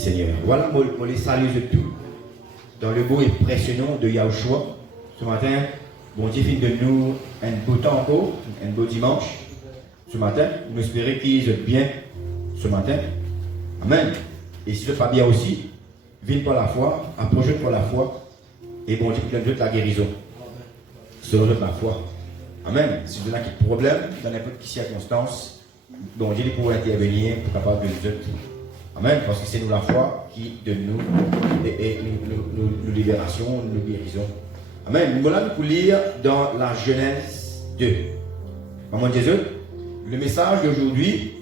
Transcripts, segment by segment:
Seigneur. Voilà, moi les salue de tout. Dans le beau et précieux nom de Yahushua. Ce matin, bon Dieu finit de nous un beau temps encore, un beau dimanche. Ce matin, nous espérons qu'ils aient bien ce matin. Amen. Et si ce n'est pas bien aussi, viens par la foi, approche par la foi. Et bon Dieu donne la guérison. Selon la foi. Amen. Si vous avez un problème, dans n'importe quelle circonstance, bon Dieu pourra intervenir pour capable de nous aider. Amen. Parce que c'est nous la foi qui donne nous libération, nous guérison. Amen. Nous allons nous lire dans la Genèse 2. Maman Jésus, le message d'aujourd'hui,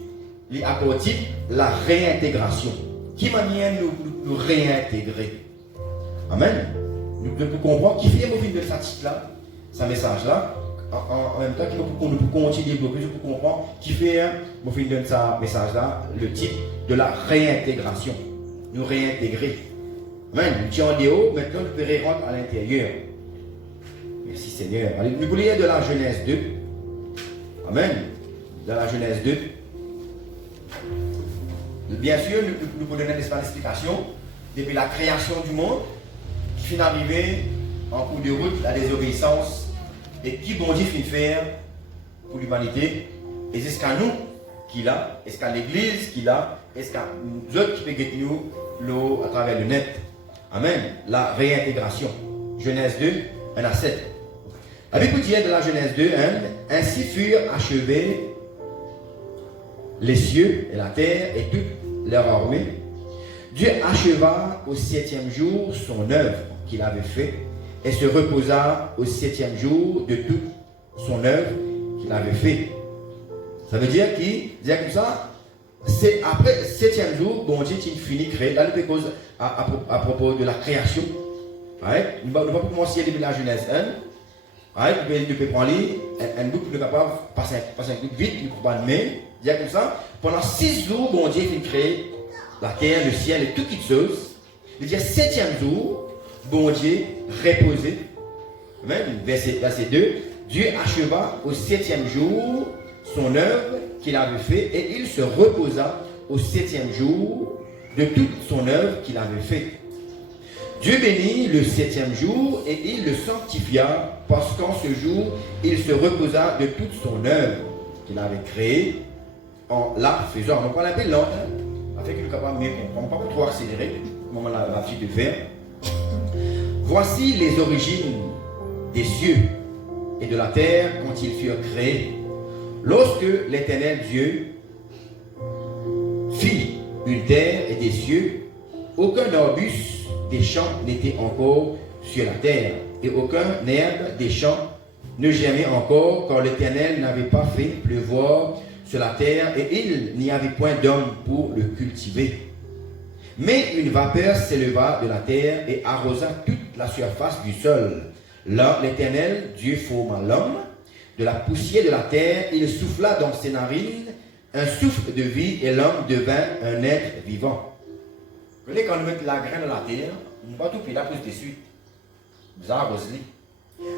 il apporte la réintégration. Qui manière nous réintégrer? Amen. Nous devons comprendre qui fait le mot de ce titre-là, ce message-là. En même temps, nous pouvons continuer de développer pour comprendre qui fait le mot de ce message-là, le titre de la réintégration. Nous réintégrer. Amen. Nous sommes en haut, maintenant nous pouvons rentrer à l'intérieur. Merci Seigneur. Allez, nous voulons lire de la Genèse 2. Amen. Dans la Genèse 2. Bien sûr, nous pouvons donner une explication depuis la création du monde, qui finit d'arriver en cours de route, la désobéissance, et qui bon Dieu finit de faire pour l'humanité, et c'est ce qu'à nous qu'il a, est-ce qu'à l'église qu'il a, est-ce qu'à nous autres qui peut guetter nous l'eau à travers le net. Amen. La réintégration. Genèse 2, 1 à 7. La Bible dit de la Genèse 2, 1, ainsi furent achevés les cieux et la terre et toute leur armée. Dieu acheva au 7e jour son œuvre qu'il avait faite et se reposa au 7e jour de toute son œuvre qu'il avait faite. Ça veut dire qu'il dit comme ça, c'est après le 7e jour, bon Dieu il finit de créer. Là, nous cause à propos de la création. Right? Nous ne pouvons pas commencer depuis la Genèse 1. Right? Nous pouvons prendre un bout pour nous capable passer un peu vite, nous pouvons pas mais dire comme ça, pendant 6 jours, bon Dieu il créé la terre, le ciel et toutes les choses. Il dit 7e jour, bon Dieu reposait. Amen. Verset 2. Dieu acheva au 7e jour son œuvre qu'il avait fait et il se reposa au 7e jour de toute son œuvre qu'il avait fait. Dieu bénit le 7e jour et il le sanctifia parce qu'en ce jour il se reposa de toute son œuvre qu'il avait créée en la faisant. Donc on l'appelle lent, afin qu'il soit capable de mieux comprendre, pas pour trop accélérer, au moment la petite de faire. Voici les origines des cieux et de la terre quand ils furent créés. Lorsque l'Éternel Dieu fit une terre et des cieux, aucun arbuste des champs n'était encore sur la terre, et aucun herbe des champs ne germait encore, car l'Éternel n'avait pas fait pleuvoir sur la terre, et il n'y avait point d'homme pour le cultiver. Mais une vapeur s'éleva de la terre et arrosa toute la surface du sol. Là, l'Éternel Dieu forma l'homme de la poussière de la terre, il souffla dans ses narines un souffle de vie, et l'homme devint un être vivant. Vous voyez, quand nous mettons la graine dans la terre, on ne va pas tout payer la pousse de suite. Vous arrosez.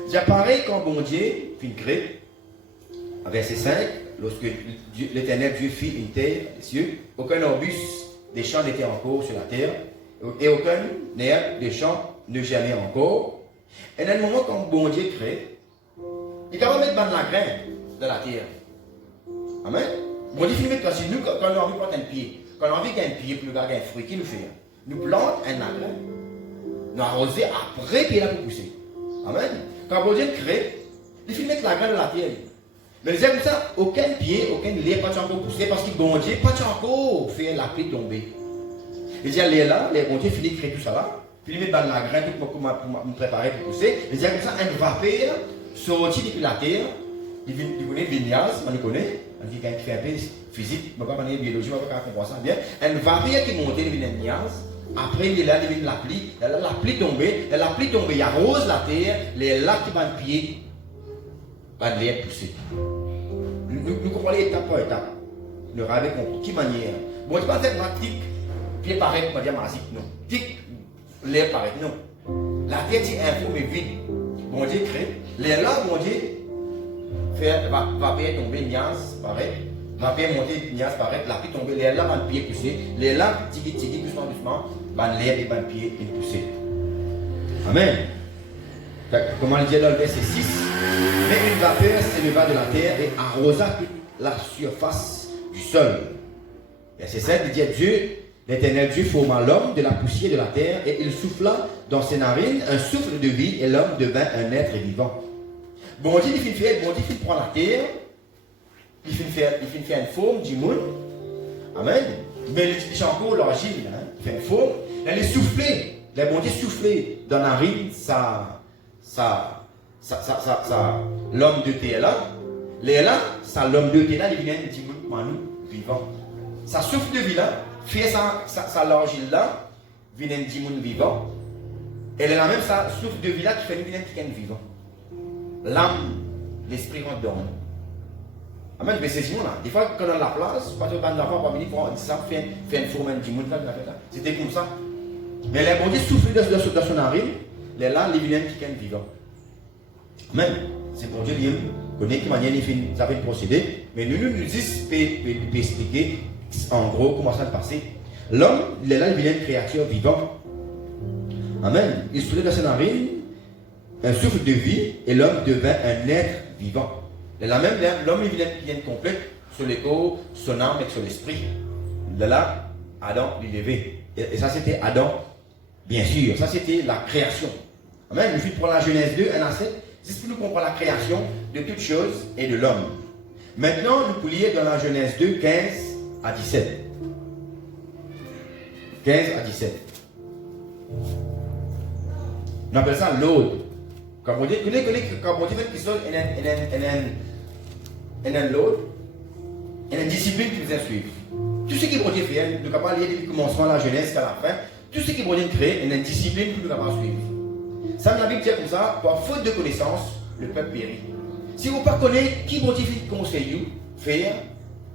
C'est pareil quand bon Dieu fit créer. Verset 5, lorsque l'Éternel Dieu fit une terre, des cieux, aucun arbuste des champs n'était encore sur la terre, et aucun herbe des champs ne germait encore. Et dans le moment quand bon Dieu crée, il va mettre la graine dans la terre. Amen. Bon Dieu finit quand nous, quand on a envie de planter un pied, quand on a envie d'un pied pour le garder un fruit, qui nous fait? Nous plantons un arbre, nous arrosons après, puis il a pour pousser. Amen. Quand bon Dieu crée, il finit mettre la graine dans la terre. Mais c'est comme ça, aucun pied, aucun lait pas encore poussé parce que bon Dieu pas encore fait la pluie tomber. Il dit les là, les bon Dieu finit de créer tout ça là, puis il met dans la graine tout pour me préparer pour pousser. Il dit comme ça, un vapeur sorti depuis la terre, il connaît Vignas, on le connaît, on dit qu'il fait un peu physique, je ne vais pas parler de biologie, je ne vais pas comprendre ça bien. Un vapeur qui monte depuis Vignas, après il est là, il vient la pluie, la pluie tombée, il arrose la terre, les lacs qui vont de pied, va de l'air pousser. Nous comprenons étape par étape. Nous avons compris qui manière. Bon, je ne sais pas si tic, pied paraît, on va dire magique, non. Tic, l'air paraît, non. La terre est info mais vide. Bon Dieu crée. Les là, bon Dieu, va tomber, niaise, pareil. La paix monter, nias paraît, la pluie tomber, l'air là, ban pied poussé, l'air là, tigui, doucement, ban l'air et ban pied une poussée. Amen. Comment le dit dans le verset 6, mais une vapeur s'éleva de la terre et arrosa toute la surface du sol. Verset 7, il dit Dieu, l'Éternel Dieu forma l'homme de la poussière de la terre et il souffla dans ses narines un souffle de vie et l'homme devint un être vivant. Bon Dieu, il finit prend la terre, il finit faire une forme du monde. Amen. Mais il dit encore l'argile, il fait une forme, elle est soufflée, la bon Dieu soufflé dans la narine, l'homme de terre là, ça l'homme de terre là, il vient un petit bout de nous vivant. Ça souffle de vie là, fait ça l'argile là, vient un petit monde vivant. Et là même ça souffle de vie là qui fait un petit vivant. L'âme, l'esprit rentre dedans. Amen, mais c'est Simon là. Des fois, quand on a la place, pas de bande d'enfants, pas venir pour ça, faire une forme du monde là, c'était comme ça. Mais les bon Dieu souffle dans son narine, les là, les vilains qui sont vivants. Amen. C'est bon Dieu qui connaît qui manière ça fait procéder, mais nous disons, peut expliquer en gros comment ça se passer. L'homme, il est là, il est une créature vivante. Amen. Il souffle dans son narine un souffle de vie et l'homme devint un être vivant. Et là même, l'homme il vient complet sur le corps, son âme et sur l'esprit. De là, Adam il levé. Et ça c'était Adam, bien sûr. Ça c'était la création. Amen. Il suffit de prendre la Genèse 2, 1 à 7. C'est ce que nous comprenons la création de toutes choses et de l'homme. Maintenant, nous pouvons lire dans la Genèse 2, 15 à 17. 15 à 17. On appelle ça l'aude. Comme on dit, quand on dit quelque chose, il y a l'aude, il y a une discipline qui nous suivre. Tout ce qui est fait, nous ne pouvons pas lire du commencement à la Genèse jusqu'à la fin. Tout ce qui est créé, il y a une discipline que nous ne pouvons pas suivre. Ça, la Bible dit comme ça, par faute de connaissance, le peuple périt. Si vous ne connaissez pas qui vous conseille faire,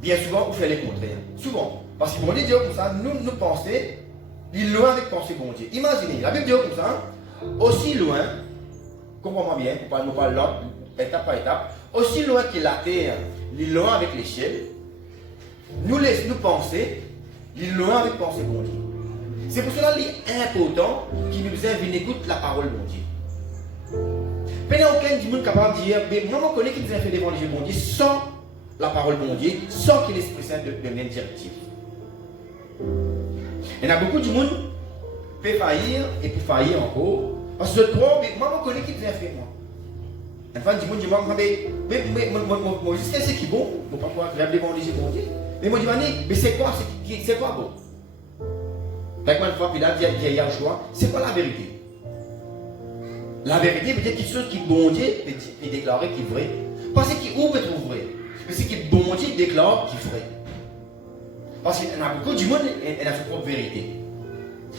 bien souvent, vous faites les contraires. Souvent. Parce que bon Dieu dit comme ça, nous pensons, il est loin avec penser bon Dieu. Imaginez, la Bible dit comme ça, aussi loin, comprends-moi bien, nous parlons là, étape par étape, aussi loin que la terre, il est loin avec les ciels, nous pensons, il est loin avec penser bon Dieu. C'est pour cela qu'il est important qu'il nous invite à écouter la parole de bon Dieu. Pendant aucun du monde capable de dire, mais moi je connais qu'il nous a fait l'évangile bon Dieu sans la parole de bon Dieu, sans que l'Esprit Saint devienne directif. Il y a beaucoup de monde qui peut faillir et peut faillir encore. Parce que je crois, mais moi je connais qu'il nous a fait moi. Une fois du monde dit, moi jusqu'à ce qui est bon, je ne peux pas croire que j'ai l'évangile bon Dieu. Mais moi je dis, mais c'est quoi bon? Une fois, puis là, il y a un choix. C'est quoi la vérité? La vérité veut dire quelque chose qui bon Dieu est déclaré qui est vrai. Parce qu'il où peut être vrai? Mais c'est que bon Dieu déclare qui est vrai. Parce qu'il y a beaucoup du monde, il a sa propre vérité.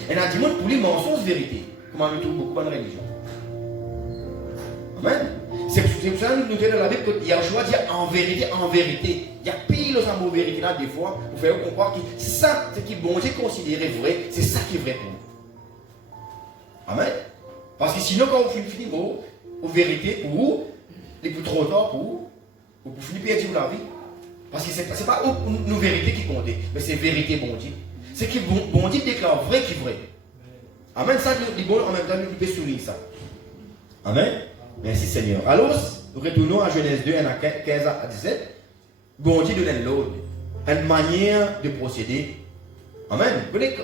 Il y a du monde pour les mensonges vérité. Comme on trouve beaucoup de religion. Amen. C'est pour ça que nous disons dans la Bible qu'il y a un choix de dire en vérité. Il y a pile aux amours vérité là, des fois, pour faire comprendre que ça, ce qui est bon Dieu considéré vrai, c'est ça qui est vrai pour nous. Amen. Parce que sinon, quand vous finissez aux vérités pour vous, et pour trop tard pour vous, vous finissez par perdre la vie. Parce que ce n'est pas nos vérités qui comptent, mais c'est vérité bon Dieu. C'est que bon Dieu déclare vrai qui est vrai. Amen. Ça, les bons en même temps, nous pouvons souligner ça. Amen. Merci Seigneur. Alors, nous retournons à Genèse 2, 1 à 15 à 17. Bon Dieu donne l'ordre, une manière de procéder. Amen. Vous voyez,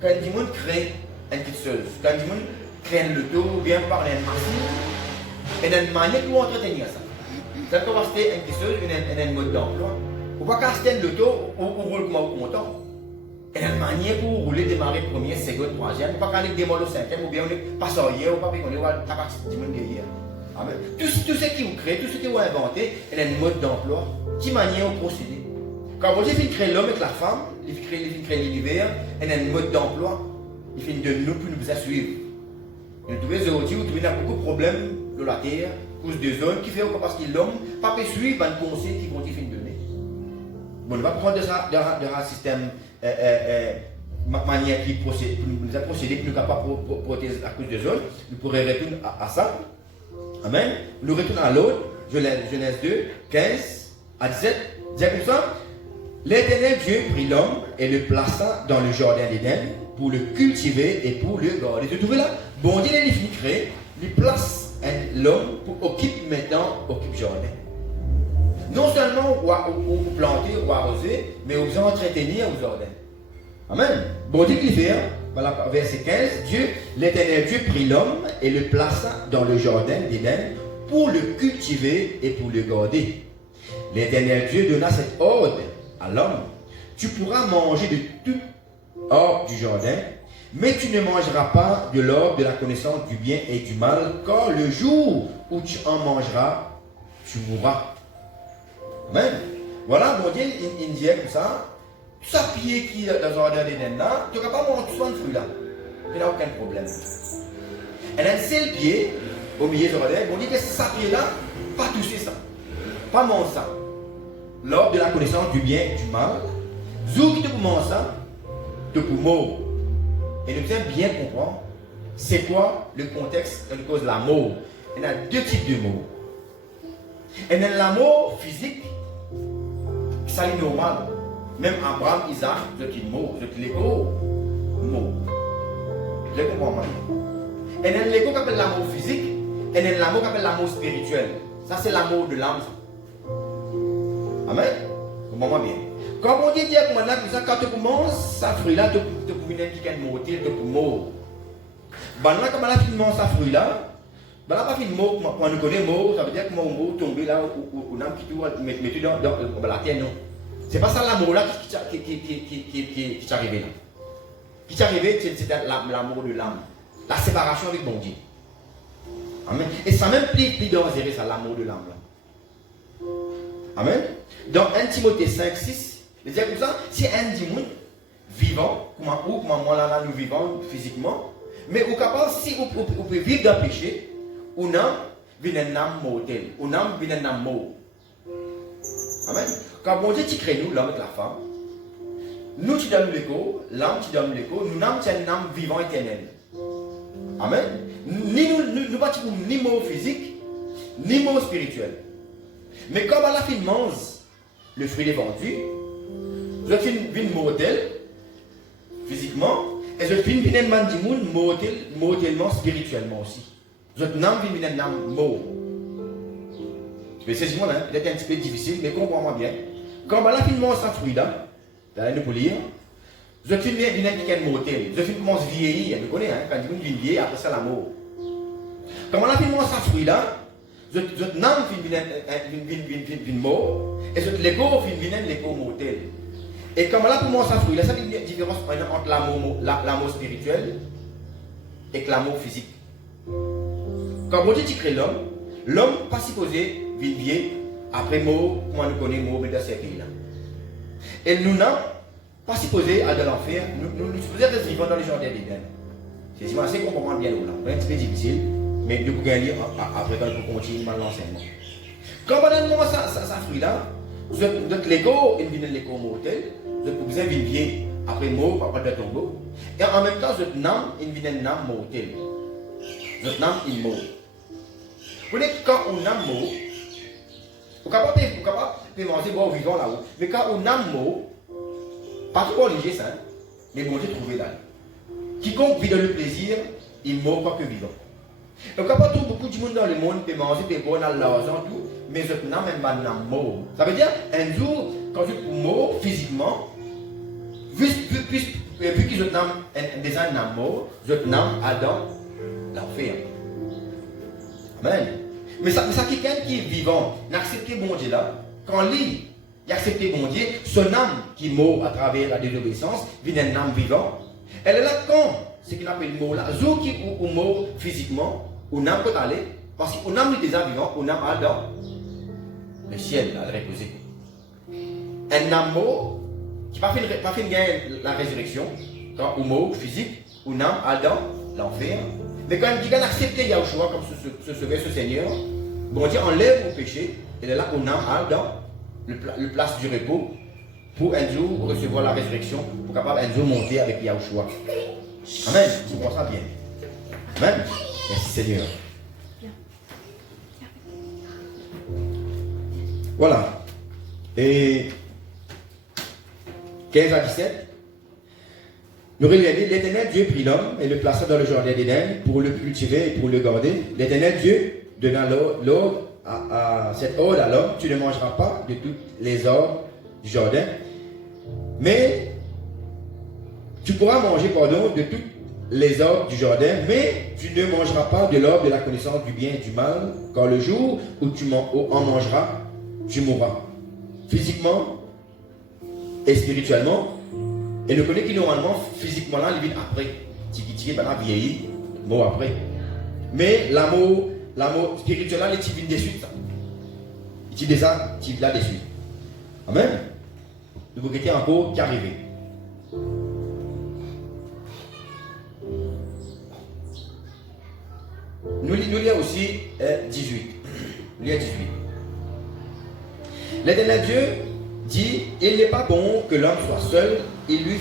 quand du monde crée une petite chose, quand du monde crée un loto, ou bien parler un marché, il y a une manière pour entretenir ça. Ça peut rester une petite chose, un mode d'emploi. Vous ne pouvez pas caster un loto ou rouler comme vous content. Il y a une manière pour rouler, démarrer premier, second, troisième. Vous ne pouvez pas démarrer au cinquième, ou bien on est pas sorcier, ou pas qu'on est à partir du monde derrière. Amen. Tout ce qui vous crée, tout ce qui vous inventé, il y a un mode d'emploi. Qui manière de procéder. Quand Dieu fait créer l'homme avec la femme, il fait créer l'univers, il y a un mode d'emploi. Il fait de nous pour nous suivre. Nous trouvons aujourd'hui, vous trouvez beaucoup de problèmes dans la terre, cause de zones qui fait parce que l'homme ne peut pas suivre un conseil qui vont dire donner. Bon, on va prendre de un système manière qui procède, nous a procédé, qui nous n'a pas protéger à cause de zones. Nous pourrions retourner à ça. Amen. Nous retournons à l'autre. Genèse 2, 15 à 17, dit comme ça. L'Éternel Dieu prit l'homme et le plaça dans le jardin d'Éden pour le cultiver et pour le garder. Vous trouvez là? Bon Dieu, il finit créé, il place l'homme pour occuper maintenant, occupe le jardin. Non seulement ou planter, ou arroser, mais vous entretenir au jardin. Amen. Bon Dieu qui fait, voilà, verset 15, l'Éternel Dieu prit l'homme et le plaça dans le jardin d'Éden pour le cultiver et pour le garder. L'Éternel Dieu donna cet ordre à l'homme: tu pourras manger de tout arbre du jardin, mais tu ne mangeras pas de l'arbre de la connaissance du bien et du mal, car le jour où tu en mangeras, tu mourras. Amen. Voilà, mon Dieu, il dit comme ça. Tout ça pied qui est dans le jardin d'Éden là, tu n'as pas manger tout ça de fruit là. Il n'y a aucun problème. Elle a un seul pied au milieu du jardin. On dit que ça pied là, pas toucher ça. Pas manger ça. L'arbre de la connaissance du bien et du mal. Zou qui te pour manger ça, te pour mort. Et nous devons bien comprendre c'est quoi le contexte de cause de la mort. Il y a deux types de mots. Il y a la mort physique, ça est normal. Même Abraham, Isaac, je dis mot, je dis l'écho, mot. Je comprends maintenant. Et il y a l'écho qui appelle l'amour physique, et il y a l'amour qui appelle l'amour spirituel. Ça, c'est l'amour de l'âme. Amen. Comprends-moi bien. Quand on dit que maintenant, quand tu commences, ça fruit là, tu peux venir qui est mortel, tu peux mort. Maintenant, quand on a fini ça fruit là, ben là, pas fini mot, quand on connaît mot, ça veut dire que mon mot tombe là, ou n'am qui tout, mettu dans la terre, non. C'est pas ça l'amour là qui est arrivé là. Qui est arrivé, c'est l'amour de l'âme. La séparation avec mon Dieu. Amen. Et ça même plus dangereux, ça, l'amour de l'âme là. Amen. Dans 1 Timothée 5, 6, il dit comme ça, si un démon vivant, comment moi là nous vivons physiquement, mais au capable, si vous pouvez vivre dans le péché, ou non, vient un âme mortel, ou non, vient un âme mort. Amen. Quand bon Dieu tu crée nous, l'homme et la femme, nous tu donnes l'écho, l'âme tu donnes l'écho, nous n'avons une âme vivant éternelle. Amen. Nous pas ni mot physique, ni mot spirituel. Mais quand on a fait mange le fruit est vendu, je fais une mortelle physiquement, et je fais une mandimoun mortellement spirituellement aussi. Je n'aime une âme mort. Mais c'est peut-être un petit peu difficile, mais comprends-moi bien. Quand on a fait mange ce fruit là, nous pour lire, je fais une âme mortelle, je fais commence à vieillir, vous connaissez, quand on vient vieillir, après ça la mort. Quand on a fait mange ce fruit là, je n'aime une mort, et je l'écho une l'écho mortel. Et comme là pour moi ça fruit, là ça fait une différence entre l'amour spirituel et l'amour physique. Quand Dieu dit crée l'homme pas supposé vivre après mort, comment nous connaissons mort dans ce pays là. Et nous n'avons pas supposé aller dans l'enfer, nous supposons être vivants dans le jardin d'Éden. C'est assez qu'on comprend bien là, c'est un petit peu difficile. Mais nous pouvons gagner après quand nous continuons l'enseignement. Quand on a ça fruit là, notre l'écho, il vient de l'écho mortel, vous pouvez vivre après mort, après le tombeau. Et en même temps, votre âme, il vient d'une âme mortelle. Votre âme, il mort. Vous voyez, quand on a mort, vous êtes capable de manger bon vivant là-haut. Mais quand on a mort, pas tout obligé ça, mais bon Dieu trouvé là. Quiconque vit dans le plaisir, il mort pas que vivant. Donc, quand beaucoup de monde dans le monde peut manger des bonnes à l'argent, tout, mais je n'ai même pas de mort. Ça veut dire, un jour, quand je suis mort physiquement, vu que je n'ai déjà un mort, je n'ai Adam l'enfer. Amen. Mais ça quelqu'un qui est vivant, n'accepte bon Dieu là, quand lui, il accepte bon Dieu, son âme qui mort à travers la désobéissance, vient un âme vivant. Elle est là quand ce qu'il appelle mort là, jour qui ou mort physiquement, on n'a pas aller, parce qu'on a mis déjà vivant, on a dans le ciel à reposer. Un âme mort qui n'a pas fait gagner la résurrection, quand on mort physique, on a dans l'enfer. Mais quand il a accepté Yahushua comme ce Seigneur, bon Dieu enlève le péché, et là on a dans le place du repos pour un jour recevoir la résurrection, pour capable un jour monter avec Yahushua. Amen. Tu comprends ça bien. Amen. Merci Seigneur. Voilà. Et 15 à 17. Nous relisons, l'Éternel Dieu prit l'homme et le plaça dans le jardin d'Éden pour le cultiver et pour le garder. L'Éternel Dieu donna l'ordre à cet ordre à l'homme: tu ne mangeras pas de toutes les arbres du jardin, mais tu pourras manger, de toutes les arbres du jardin, mais tu ne mangeras pas de l'arbre de la connaissance du bien et du mal, car le jour où tu en mangeras, tu mourras. Physiquement et spirituellement. Et nous connaissons que normalement, physiquement, là, il vit après. Tiki, ben là, vieilli, mort après. Mais l'amour spirituel, là, il vit dessus, ça. Il vit ça, il vit là dessus. Amen. Nous vous guettez encore qui arrive. Nous lisons aussi 18. Nous lisons 18. L'Éternel Dieu dit: il n'est pas bon que l'homme soit seul, il lui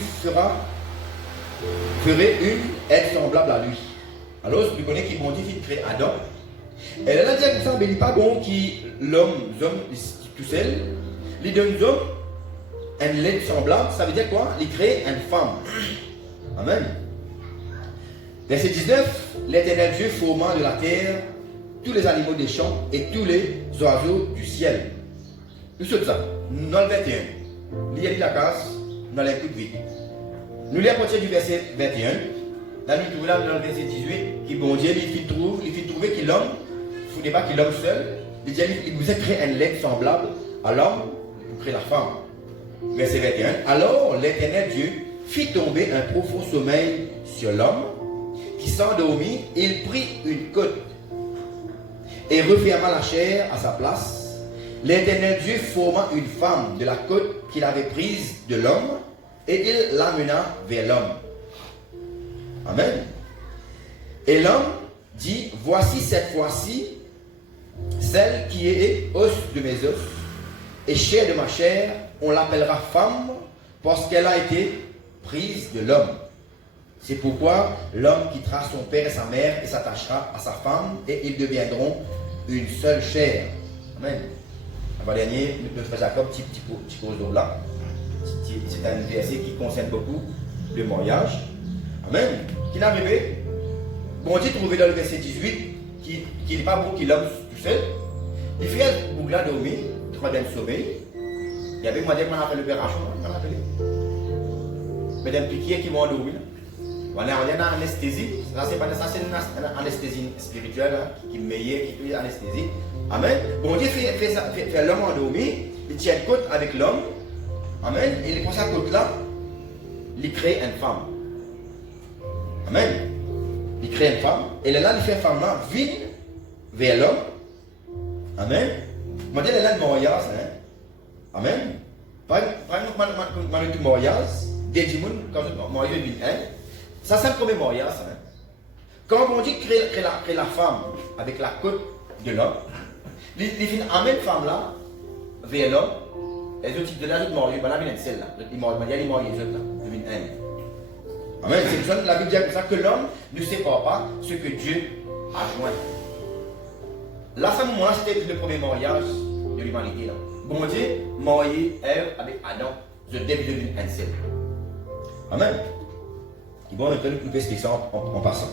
ferait une aide semblable à lui. Alors, vous connaissez qui bon Dieu qui crée Adam. Et là, il dit que ça, il n'est pas bon que l'homme tout seul, il donne aux hommes une aide semblable. Ça veut dire quoi? Il crée une femme. Amen. Verset 19, l'Éternel Dieu forma de la terre tous les animaux des champs et tous les oiseaux du ciel. Nous sommes ça. Dans le 21, il y a la case, dans l'écoute vite. Nous lisons à partir du verset 21. Là, nous trouvons là dans le verset 18, qui bon Dieu, il fait trouver que l'homme, il ne faut pas qu'il l'homme seul, il vous a créé un lait semblable à l'homme pour créer la femme. Verset 21. Alors l'Éternel Dieu fit tomber un profond sommeil sur l'homme, qui s'endormit, il prit une côte et referma la chair à sa place. L'Éternel Dieu forma une femme de la côte qu'il avait prise de l'homme et il l'amena vers l'homme. Amen. Et l'homme dit: voici cette fois-ci celle qui est os de mes os et chair de ma chair, on l'appellera femme parce qu'elle a été prise de l'homme. C'est pourquoi l'homme quittera son père et sa mère et s'attachera à sa femme et ils deviendront une seule chair. Amen. Avant dernier, le frère Jacob, petit cause là. C'est un verset qui concerne beaucoup le mariage. Amen. Qui n'a arrivé? Bon Dieu trouvé dans le verset 18 qu'il n'est pas bon qu'il l'homme tout seul. Il fait un bougla dormir, trois d'un sommeil. Il y avait moi qu'on appelle le père Rachon, on l'appelle. Mesdames Piquier qui m'ont endormi. On est en anesthésie. Ça, c'est une anesthésie spirituelle qui est meilleure, qui est anesthésie. Amen. Bon Dieu fait l'homme endormi, il tient une côte avec l'homme. Amen. Et il prend sa côte là, il crée une femme. Amen. Il crée une femme. Et là, il fait une femme là, vide vers l'homme. Amen. Moi, je dis là, le mariage. Amen. Par exemple, le mariage, des gens, quand le mariage est bien, ça, c'est le premier mariage. Quand on dit créer la femme avec la côte de l'homme, il fait amener femme là vers l'homme. Et les autres de là, ils mariés, ben là, il y a celle là. Ils mariés, les autres là, deviennent un. Amen. C'est besoin de la Bible dit comme ça que l'homme ne sépare pas ce que Dieu a joint. Là, ça, moi, c'était le premier mariage de l'humanité là. Bon Dieu, marié Ève avec Adam, je deviens un seul. Amen. Ils vont maintenant nous expliquer ça en passant.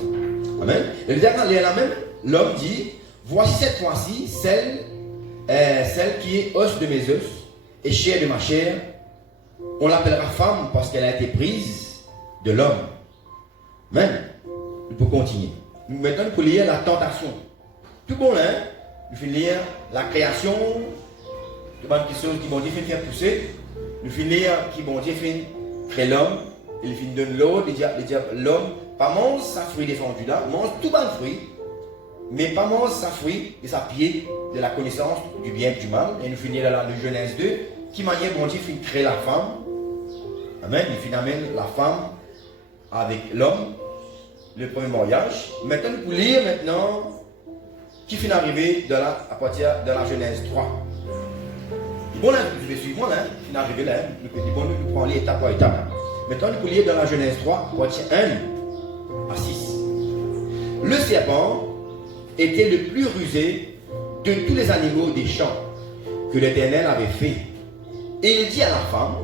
Amen. Et le dernier, là même, l'homme dit: voici cette fois-ci celle qui est os de mes os et chair de ma chair. On l'appellera femme parce qu'elle a été prise de l'homme. Amen. Nous pouvons continuer. Maintenant, nous pouvons lire la tentation. Tout bon là, nous pouvons lire la création. Tout bon qui sont qui vont dire faire pousser. Nous pouvons lire qui vont dire créer l'homme. Il finit de l'autre, il dit l'homme, pas mange sa fruit défendu là, mange tout bon fruit, mais pas mange sa fruit et sa pied de la connaissance du bien et du mal. Et nous finissons là le Genèse 2, qui manière bon Dieu finit créer la femme. Amen. Il finit amène la femme avec l'homme, le premier mariage. Maintenant, nous pouvons lire maintenant qui finit arriver à partir de la Genèse 3. Bon là, je vais suivre moi là, qui finit arrivé là, nous prenons les étape par étape. Maintenant, nous pouvons lire dans la Genèse 3, partie 1 à 6. Le serpent était le plus rusé de tous les animaux des champs que l'Éternel avait fait. Et il dit à la femme,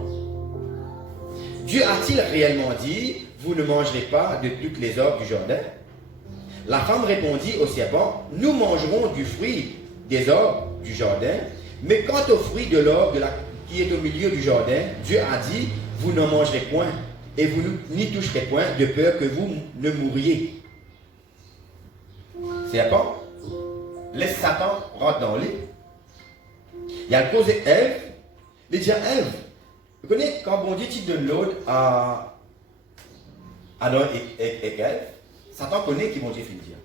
Dieu a-t-il réellement dit, vous ne mangerez pas de toutes les arbres du jardin? La femme répondit au serpent, nous mangerons du fruit des arbres du jardin, mais quant au fruit de l'arbre qui est au milieu du jardin, Dieu a dit, vous n'en mangerez point, et vous n'y toucherez point, de peur que vous ne mouriez. Serpent, laisse Satan rentrer dans le lit. Il a posé Ève, il dit à Ève, vous connaissez quand bon Dieu donne l'ordre à Adam et Ève, Satan connaît qui bon Dieu finit dire.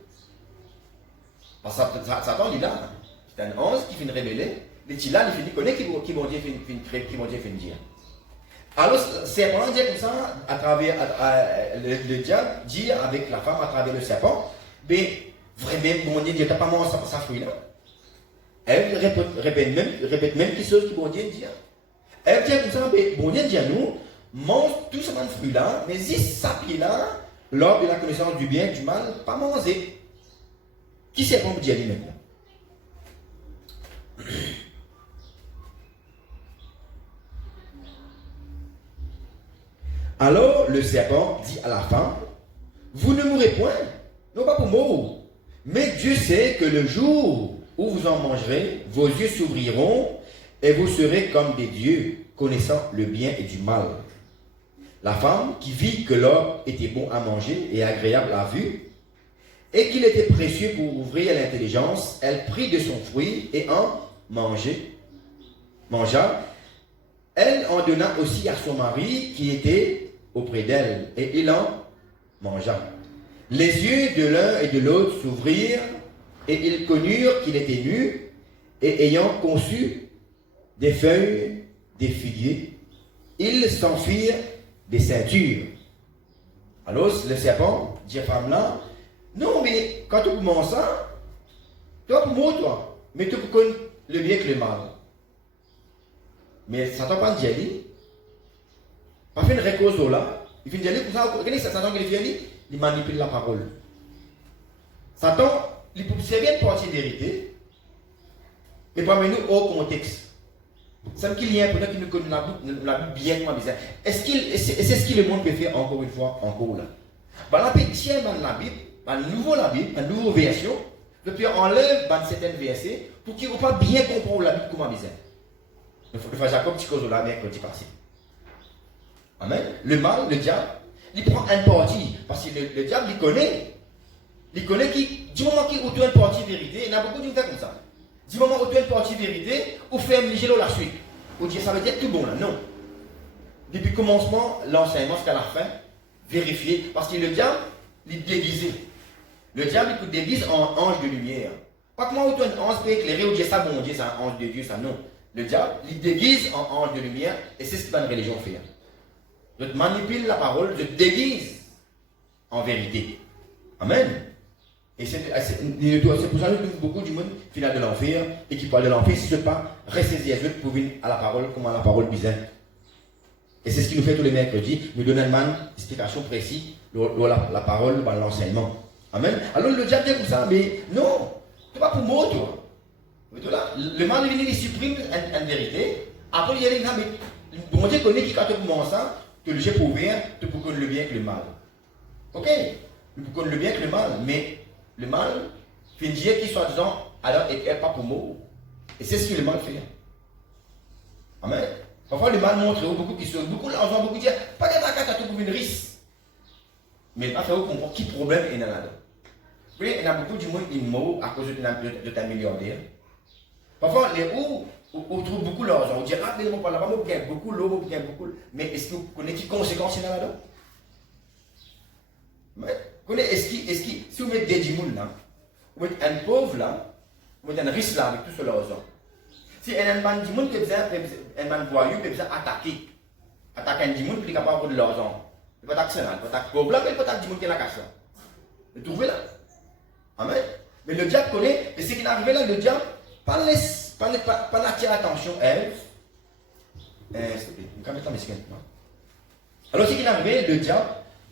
Parce que Satan il est là, c'est un ange qui finit révéler, il est là, il connaît qui bon Dieu finit dire. Alors, serpent dit comme ça, à travers le diable, dit avec la femme à travers le serpent, mais vraiment, bon Dieu, tu n'as pas mangé ça fruit-là. Elle répète même les choses que bon Dieu dit. Elle dit comme ça, mais bon Dieu dit à nous, mange tout ce fruit-là, mais si ça pied-là, lors de la connaissance du bien et du mal, pas manger. Qui c'est qu'on dit à lui maintenant? Alors le serpent dit à la femme, vous ne mourrez point, non pas pour mourir, mais Dieu sait que le jour où vous en mangerez, vos yeux s'ouvriront et vous serez comme des dieux, connaissant le bien et du mal. La femme qui vit que l'arbre était bon à manger et agréable à vue, et qu'il était précieux pour ouvrir l'intelligence, elle prit de son fruit et en mangea. Elle en donna aussi à son mari qui était auprès d'elle, et il en mangea. Les yeux de l'un et de l'autre s'ouvrirent, et ils connurent qu'il était nu, et ayant conçu des feuilles, des figuiers, ils s'enfuirent des ceintures. Alors le serpent dit à la femme là, non mais quand tu commences ça, tu vas pour moi toi, mais tu connais le bien que le mal. Mais Satan pas dit aller. Pas fait une récose là. Il finit d'aller comme ça. Regardez Satan qui fait il manipule la parole. Satan, il peut servir de partie vérité, mais parmi nous au contexte. C'est qu'il y a un peu qui nous connaît la Bible bien comme ça. C'est ce que le monde peut faire encore une fois, encore là. La pétition dans la Bible, une nouvelle version, depuis enlève certains versets pour qu'ils ne pas bien comprendre la Bible comme ça. Il faut faire Jacob petit cause là mercredi passé. Amen. Le mal, le diable, il prend un parti parce que le diable il connaît qui du moment qu'il autour une partie vérité, il y en a beaucoup qui font comme ça. Du moment où tu as une partie vérité, ou fait un la suite. Ou dire ça veut dire tout bon là. Non. Depuis le commencement, l'enseignement jusqu'à la fin, vérifier. Parce que le diable, il est déguisé. Le diable, il peut déguiser en ange de lumière. Pas comment où tu as un ange peut éclairer ou dire ça, bon Dieu, c'est un ange de Dieu, ça non. Le diable, il déguise en ange de lumière, et c'est ce que la religion fait. Je te manipule la parole, je te déguise en vérité. Amen. Et c'est pour ça que beaucoup du monde final de l'enfer et qui parle de l'enfer, si ce n'est pas rester des yeux pour venir à la parole, comment la parole bizarre. Et c'est ce qui nous fait tous les mercredis, nous donner une explication précise de la parole, dans l'enseignement. Amen. Alors le diable dit comme ça, mais non, tu n'es pas pour moi, toi. Le mal venu, il supprime une vérité. Après, il y a les gens, mais bon Dieu connaît qui quand tu commences ça, tu le jettes pour ouvrir, tu peux connaître le bien que le mal. Ok? Tu peux connaître le bien que le mal, mais le mal, finit qui soit disant, alors et pas pour moi. Et c'est ce que le mal fait. Amen. Parfois le mal montre beaucoup qui sont, beaucoup l'argent, beaucoup disent, pas de bagarre, tu trouves une risque. Mais pas faire comprendre qui problème est là-dedans. Vous voyez, il y a beaucoup de monde qui meurt à cause de ta milliardaire. Parfois, les on trouve beaucoup l'argent. On dit, ah, mais on parle là-bas, on gagne beaucoup, l'eau, on gagne beaucoup. Mais est-ce que vous connaissez les conséquences là-dedans? Est-ce que si vous mettez des djimouns là, vous mettez un pauvre là, vous mettez un riche là avec tout ce l'argent. Si un man djimoun qui un man voyou qui attaquer un djimoun qui est capable de l'argent, il peut attaquer ça, il peut attaquer pauvre là, mais il peut attaquer djimoun qui est la casse là. Vous trouvez là? Amen. Mais le diable connaît, et ce qui est arrivé là, le diable, pas attirer l'attention, Ève. Alors, ce qui est arrivé, le diable,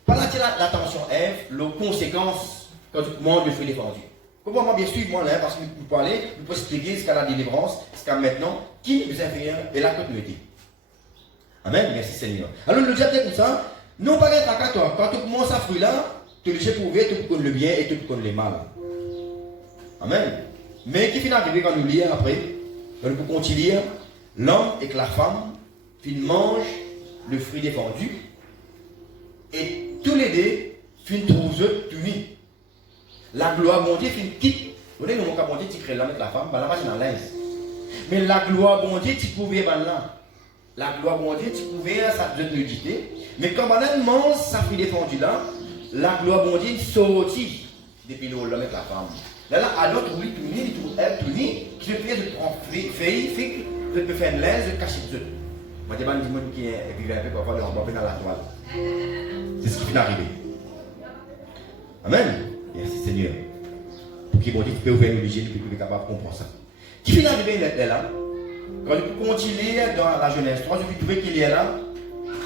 pas attirer l'attention, Ève, les conséquences quand tu manges le fruit défendu. Comment bien suivre moi là, parce que nous pouvons expliquer ce qu'est la délivrance, ce qu'est maintenant, qui est plus inférieur et la continuité. Amen, merci Seigneur. Alors le diable comme ça, non pas qu'à toi, quand tu commences à fruit là, tu le sais prouver, tu connais le bien et tu connais le mal. Amen. Mais qui finit arrivé quand nous lisons après, quand nous pouvons lire, l'homme et la femme mangent le fruit défendu et tous les deux trouvent unis. La gloire bon Dieu quitte. Vous voyez, nous avons dit que l'homme et la femme, là, c'est dans l'aise. Mais la gloire bon Dieu, tu pouvais là. La gloire bon Dieu, tu pouvais ça de nudité. Mais quand on mange ça fruit défendu là, la gloire bon Dieu sortit depuis l'homme et la femme. Là, Adam trouve tout ni, tout elle, tout ni, qui se fait de prendre feuille, de te faire une laisse, de cacher tout. Moi, je dis que monde qui est vivant un peu pour avoir de rembarrer dans la toile. C'est ce qui vient d'arriver. Amen. Merci Seigneur. Pour qu'il bon Dieu peut ouvrir nos yeux, pour qu'il soit capable de comprendre ça. Qui vient d'arriver là? Quand nous continuons dans la Genèse 3, je vais trouver qu'il est là.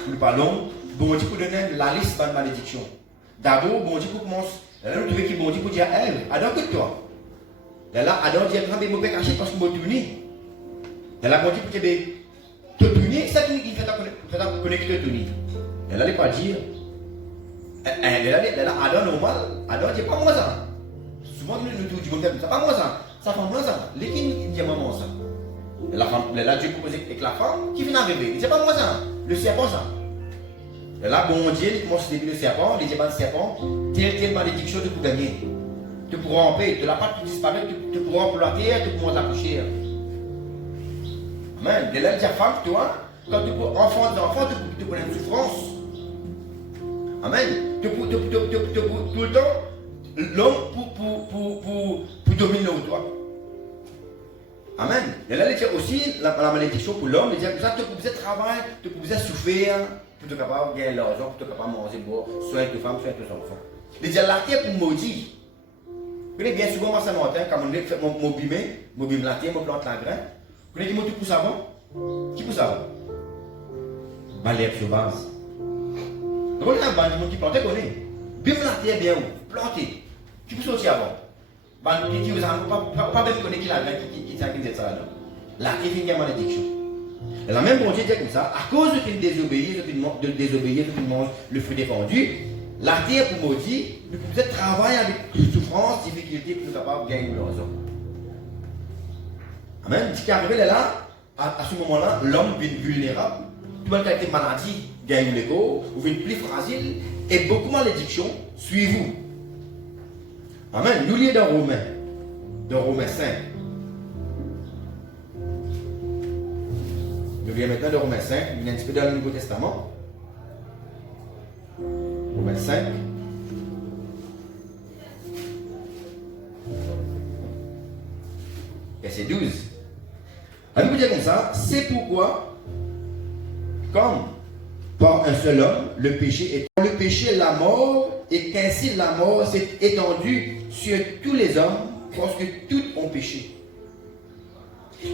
Nous parlons. Bon Dieu pour donner la liste de malédiction. D'abord, bon Dieu pour commencer. Là, nous trouvons qu'il bon Dieu pour dire à elle, Adam que toi. Là, Adam dit, je vais me cacher parce que je suis uni. Là, bon Dieu pour dire, tu es uni, c'est ça qui fait ta connecter uni. Là, il ne pas dire. Là, Adam normal, Adam dit, pas moi ça. Souvent, nous disons, c'est pas moi ça. Ça fait moi ça. Les qui disent, moi ça. La femme, là, Dieu propose avec la femme qui vient arriver. C'est pas moi ça. Le serpent ça. Et là, bon Dieu, il commence depuis le serpent, les diamants de serpent, telle malédiction tu peux gagner. Tu pourras en paix, de la part tu disparais, tu pourras employer, tu pourras t'accoucher. Amen. De là, il dit à femme, toi, quand tu es enfant d'enfant, tu connais une souffrance. Amen. Tout le temps, l'homme pour dominer toi. Amen. Et là, il dit aussi la malédiction pour l'homme, il dit que ça, tu pouvais travailler, tu pouvais souffrir. Pour être capable de gagner l'argent, pour être capable de manger, boire, soin de femmes, soin de tes enfants. Il dit la terre pour maudire. Vous connaissez bien souvent, moi, ça matin, quand on fait mon bim la terre, mon plante la graine. Vous connaissez qui pousse avant? Qui pousse avant? Balève sur base. Vous connaissez un bandit qui plantait, vous connaissez? Bim la terre bien où? Planté. Qui pousse aussi avant? Bandit qui vous a pas même connaître qui la graine qui dit ça là. La terre finit en malédiction. Et la même bon Dieu dit comme ça, à cause de qu'il désobéit, de désobéir, de qu'il mange le fruit défendu, la terre pour maudire, nous pouvons peut-être travailler avec souffrance, difficulté, pour nous capables de gagner l'argent. Amen. Ce qui est arrivé là, à ce moment-là, l'homme devient vulnérable, tout le monde qui a été maladie, gagne l'ego, ou devient plus fragile, et beaucoup de malédictions suivent-vous. Amen. Nous lisons dans Romains 5. Nous lisons maintenant de Romains 5, il y a un petit peu dans le Nouveau Testament. Romains 5. Verset 12. Alors, vous dire comme ça, c'est pourquoi, comme par un seul homme, le péché est la mort, et qu'ainsi la mort s'est étendue sur tous les hommes, parce que tous ont péché.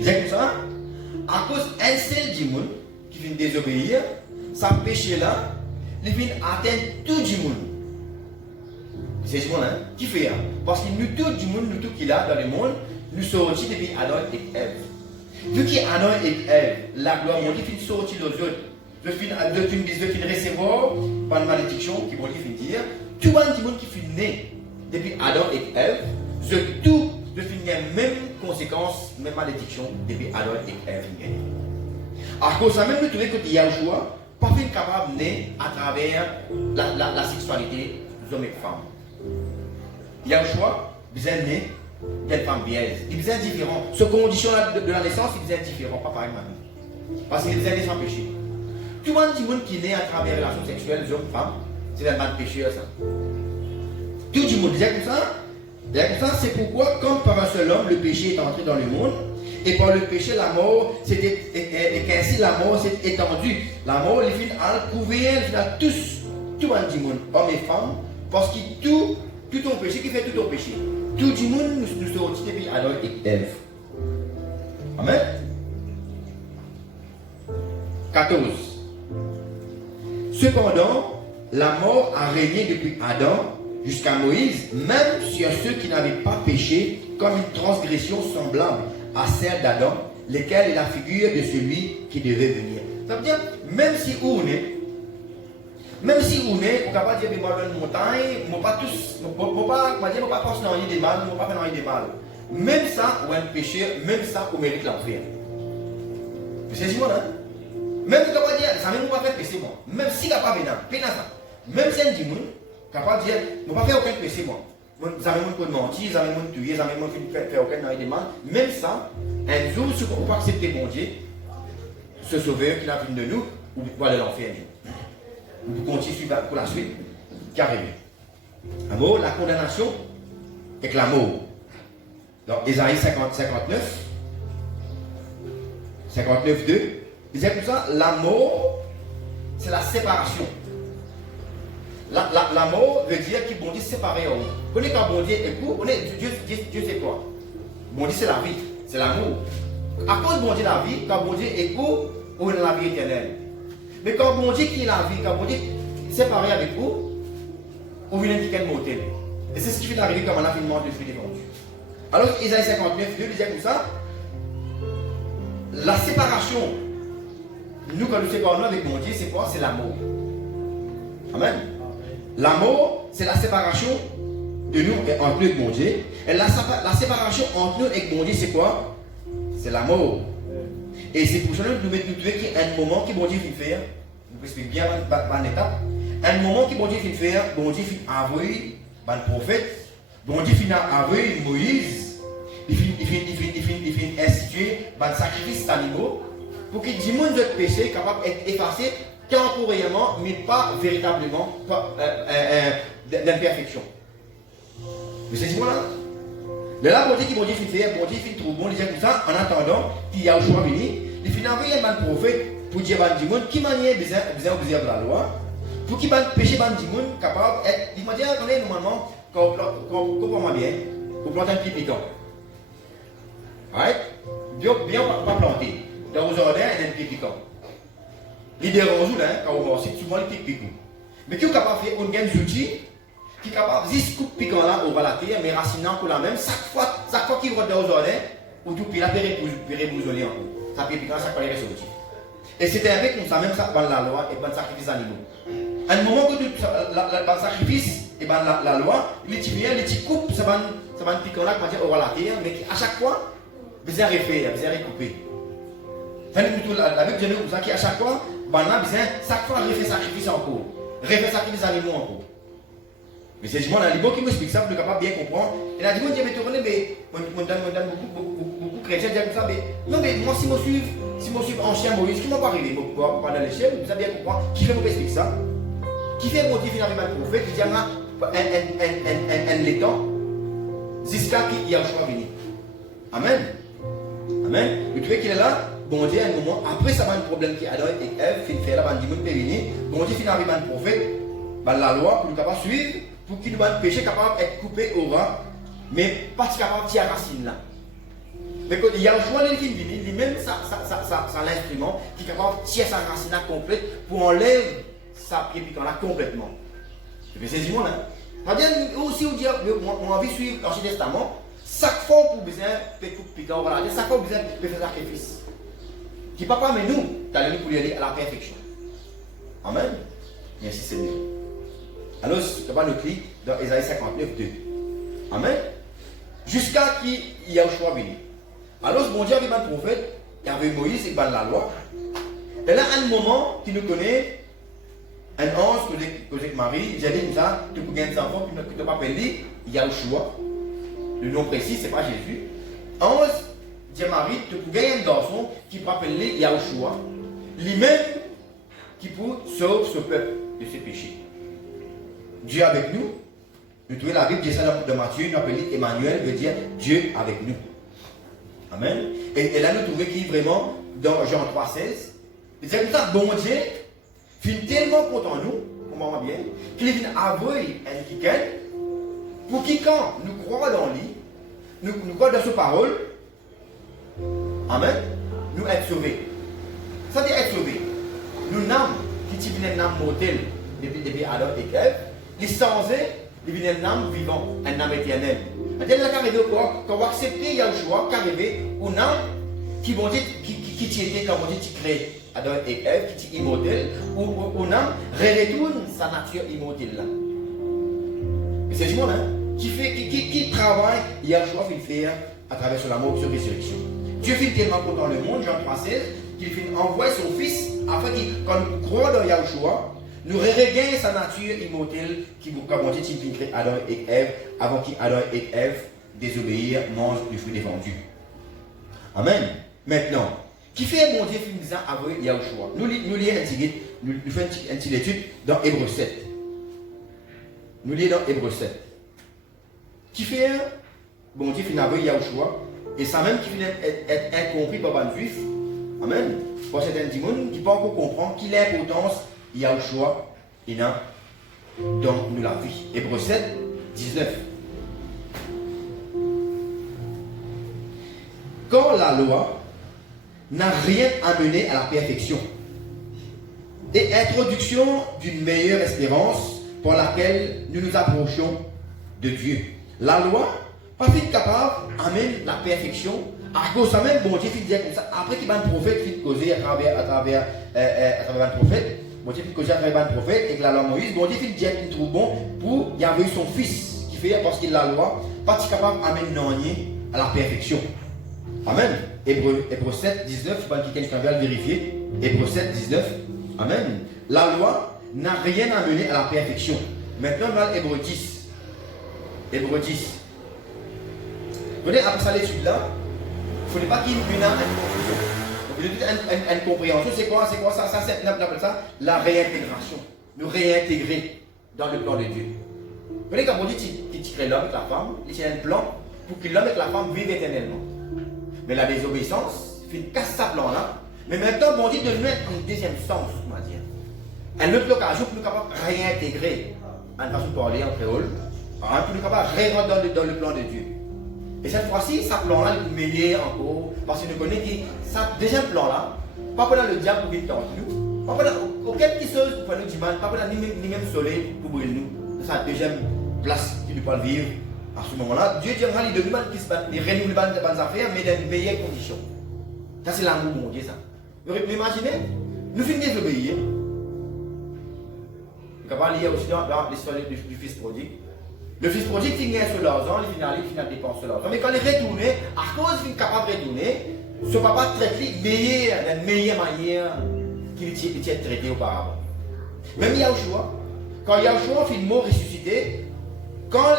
C'est comme ça, à cause d'un seul du monde qui vient désobéir, ça péché là, il vient atteindre tout du monde. C'est ce monde qui fait. Parce que nous, tout du monde, nous, tout qu'il a dans le monde, nous sortis depuis Adam et Ève. Vu qu'Adam et Ève, la gloire mondiale, finit sortir aux autres. De fin recevoir par une malédiction qui vont dire, tout le monde qui finit né depuis Adam et Ève, tout de finir même conséquence, même malédiction depuis Adam et Ève. À cause de ça, même nous trouvons qu'il y a le choix, pas capable de naître à travers la sexualité des hommes et des femmes. Il y a le choix, besoin de naître d'une femme vierge. Il est différent. Ce condition de la naissance, il est différent, pas pareil maintenant. Parce qu'il est né sans péché. Tout le monde qui naît à travers les relations sexuelles, les hommes et femmes, c'est un mal péché ça. Tout le monde disait comme ça, c'est pourquoi, comme par un seul homme, le péché est entré dans le monde, et par le péché, la mort, et qu'ainsi la mort s'est étendue. La mort, les filles, a couvert tous, tout le monde, hommes et femmes, parce que tout ton péché, qui fait tout ton péché. Tout le monde nous sortit depuis Adam et Ève. Amen. 14. Cependant, la mort a régné depuis Adam jusqu'à Moïse, même sur ceux qui n'avaient pas péché, comme une transgression semblable à celle d'Adam, lequel est la figure de celui qui devait venir. Ça veut dire, même si on est, on est capable de dire, moi, dans une montagne, moi, pas tous, moi, pas penser des mal, moi, pas faire des mal. Même ça, ou un péché, même ça, on mérite l'enfer. C'est ce là. Même si on va dire, ça ne va pas faire péché, moi. Même si il n'y a pas de ça. Même si un démon, capable de dire, je ne vais pas faire aucun péché, moi. Vous avez mon mentir, vous avez mon tuer, vous avez mon faire aucun des mal. Même ça, un jour, si on peut accepter mon Dieu, ce sauveur qui a vu de nous, ou pour aller l'enfer. Vous continuez pour la suite, carrément. Un mot, la condamnation avec la mort. Dans Ésaïe 59, 2, il disait comme ça, la mort, c'est la séparation. La mort veut dire qu'il bon Dieu séparé en nous. Vous connaissez quand bon Dieu écoute, Dieu c'est quoi? Bon Dieu c'est la vie, c'est l'amour. À cause de bon Dieu la vie, quand bon Dieu écoute, on est dans la vie éternelle. Mais quand bon Dieu qui est la vie, quand bon Dieu est séparé avec vous, on vient d'indiquer un mortel. Et c'est ce qui fait d'arriver comme un affinement de fruits défendus. Alors, Isaïe 59, 2 disait comme ça, la séparation, nous quand nous séparons avec mon Dieu, c'est quoi? C'est l'amour. Amen. L'amour, c'est la séparation de nous et entre nous et mon Dieu. Et la séparation entre nous et mon Dieu, c'est quoi? C'est l'amour. Et c'est pour cela que nous mettons qu'il y a un moment que mon Dieu vient faire, vous expliquez bien en étape, un moment que mon Dieu vient faire, mon Dieu vient envoyer le prophète, mon Dieu vient envoyer Moïse. Il finit instituer un sacrifice d'animaux pour que les gens de péché capable d'être effacés temporairement, mais pas véritablement d'imperfection. Vous savez ce là? De là, bon Dieu qui bon Dieu finit faire, bon Dieu finit trop bon, il dit comme ça, en attendant qu'il y a un choix venu, il finit envoyer un prophète pour dire à des gens qui maniait besoin de la loi, pour qu'il péché à des gens capable d'être. Il m'a dit, attendez, normalement, quand on comprend bien, on plante un petit piquant. Right? Bien pas planter. Dans vos ordres, il y a un petit piquant. Les dérange, quand on mange, c'est souvent les petits piquants. Mais qui est capable de faire un gain d'outils qui est capable de juste couper piquant là, on va la terre, mais racinant pour la même. Chaque fois qu'il va dans vos ordres, ou tout pire, il rébousolé encore. Ça fait piquant, chaque fois il reste outil. Et c'était un peu comme ça, même ça, dans la loi et dans le sacrifice d'animaux. À un moment où le sacrifice et la loi, les petits coupes, ça va un piquant là, on va la terre, mais à chaque fois, besoin de refaire, besoin de couper. La Bible dit comme ça qu'à chaque fois, chaque fois, refaire sacrifice encore. Refaire sacrifice d'animaux encore. Mais c'est justement l'animaux qui m'explique ça pour être capable de bien comprendre. Et la dit, mais tu connais, mais beaucoup de chrétiens disent comme ça, mais non, mais moi, si je suis ancien Moïse, qui ne m'a pas arrivé, pas dans l'échelle, vous savez bien comprendre, qui fait mon explique ça? Qui fait mon Dieu finalement un prophète, qui dit, un l'étang, jusqu'à qu'il y a un choix venu. Amen. Amen. Vous trouvez qu'il est là? Bon Dieu, à un moment, après ça va un problème qui est Adam et Ève, fin fait là, dit, bon Dieu, finalement, un prophète, la loi, pour nous capable de suivre, pour qu'il nous ait péché capable d'être coupé au ras, mais pas capable de tirer racine là. Mais quand il y a un choix de film, lui-même, ça l'instrument qui est capable de tirer sa racine là complète pour enlever sa pied piquant là complètement. C'est saisissement là. C'est-à-dire, aussi, on dit, on a envie de suivre l'Ancien Testament. Chaque fois pour besoin de couper piquant, voilà, chaque fois besoin de faire sacrifice. Qui papa, mais nous, t'allons pour y aller à la perfection. Amen. Merci Seigneur. Alors, je vais nous cliquer dans Ésaïe 59, 2. Amen. Jusqu'à qu'il y ait un choix venu. Alors, bon Dieu avait un prophète, il y avait Moïse et la loi. Et là, à un moment, qui nous connaît, un ange que j'ai Marie, j'ai dit comme ça, tu peux gagner des enfants, tu ne peux pas appeler, il y a un choix. Le nom précis, ce n'est pas Jésus. Ange, dit Marie, tu peux gagner un garçon qui peut appeler Yahushua, lui-même qui peut sauver ce peuple de ses péchés. Dieu avec nous. Nous trouvons la Bible de Matthieu, nous appelons Emmanuel, veut dire Dieu avec nous. Amen. Et là, nous trouvons qui vraiment, dans Jean 3,16, il dit comme ça, bon Dieu, finit tellement content nous, comment bien, qu'il vient avouer un quiquet, pour qui quand nous croyons dans lui, nous croyons dans sa parole, amen, nous être sauvés. Ça veut dire être sauvés. Nous n'âmes qui viennent un âme mortelle depuis Adam et Ève, les sans-eux, ils viennent un âme vivant, un âme éternel. C'est-à-dire là, quand on accepte Yahushua, quand on a qui bon Dieu, qui était comme bon Dieu, qui crée Adam et Ève, qui est immortel, ou on a retourne sa nature immortelle là. C'est du monde, hein, qui travaille, il y a le choix qu'il fait à travers son amour, sur résurrection. Dieu fait tellement content le monde, Jean 3,16, qu'il envoie son Fils afin qu'il, quand nous croyons dans Yahushua, nous regagnons sa nature immortelle qui vous commence qui crée Adam et Ève avant qu'Adam et Ève désobéir, mangent du fruit défendu. Amen. Maintenant, qui fait mon Dieu film disant avec Yahushua? Nous faisons une petite étude dans Hébreu 7. Nous lisons dans Hébreu 7. Qui fait bon Dieu film avec Yahushua? Et ça même qui finit être incompris par les juifs. Amen. Pour certains gens qui ne peuvent pas encore comprendre quelle est l'importance de Yahushua dans la vie. Hébreu 7, 19. Quand la loi n'a rien amené à la perfection et introduction d'une meilleure espérance par laquelle nous nous approchons de Dieu. La loi, pas fait capable, amène la perfection. À cause de ça même, bon Dieu fait dire comme ça. Après qu'il y a un prophète qui causer à travers un prophète, bon Dieu fait causer à travers un prophète et que la loi Moïse, bon Dieu fait dire qu'il trouve bon pour y avoir son fils qui fait parce qu'il la loi, pas capable d'amener à la perfection. Amen. Hébreu 7, 19, pas quelqu'un qui va le vérifier. Hébreu 7, 19. Amen. La loi n'a rien amené à la perfection. Maintenant, on va Hébreu 10. Hébreu 10. Vous voyez, après ça, l'étude-là, il ne faut pas qu'il y ait une compréhension. C'est quoi ça? On appelle ça la réintégration. Nous réintégrer dans le plan de Dieu. Vous voyez, quand on dit qu'il crée l'homme et la femme, il y a un plan pour que l'homme et la femme vivent éternellement. Mais la désobéissance, il fait casse sa plan-là. Mais maintenant, bon Dieu de mettre un deuxième sens, on va dire. Une autre occasion pour nous capables de réintégrer, en façon de parler en créole, pour nous capables de réintégrer dans le plan de Dieu. Et cette fois-ci, ce plan-là est meilleur encore, parce que nous connaissons que ce deuxième plan-là, pas pour le diable pour venir tenter nous, pas pour aucune petite chose pour nous dimanche, pas pour ni même soleil pour brûler nous. C'est la deuxième place qui nous peut vivre. À ce moment-là, Dieu dit qu'il y a des gens qui se battent, ils renouvelent les affaires, mais dans de meilleures conditions. Ça, c'est l'amour, mon Dieu, ça. Vous imaginez, nous finissons désobéir. Vous pouvez lire aussi dans l'histoire du fils prodigue. Le fils prodigue finit sur l'argent, il finit dépenser sur l'argent. Mais quand il est retourné, à cause qu'il est capable de retourner, son papa traite lui d'une meilleure manière qu'il était traité auparavant. Même Yahushua, quand Yahushua fait mort ressuscité, quand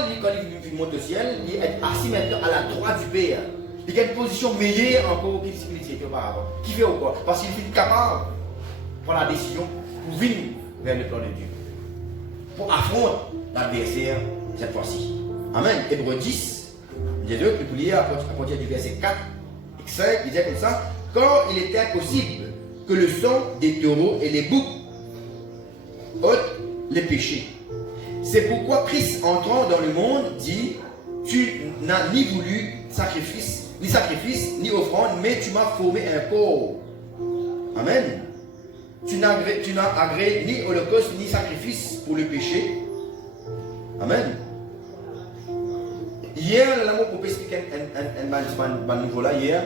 il monte au ciel, il est assis maintenant à la droite du Père. Il a une position meilleure encore qu'il était auparavant. Qui fait ou quoi? Parce qu'il est capable de prendre la décision pour venir vers le plan de Dieu. Pour affronter l'adversaire cette fois-ci. Amen. Hébreu 10, les deux, vous lire à partir du verset 4 et 5, il dit comme ça: quand il était impossible que le sang des taureaux et les boucs ôtent les péchés. C'est pourquoi Christ, entrant dans le monde, dit: tu n'as ni voulu sacrifice, ni offrande, mais tu m'as formé un corps. Amen. Tu n'as agréé ni holocauste, ni sacrifice pour le péché. Amen. Hier, l'amour pour expliquer un nouveau là, hier,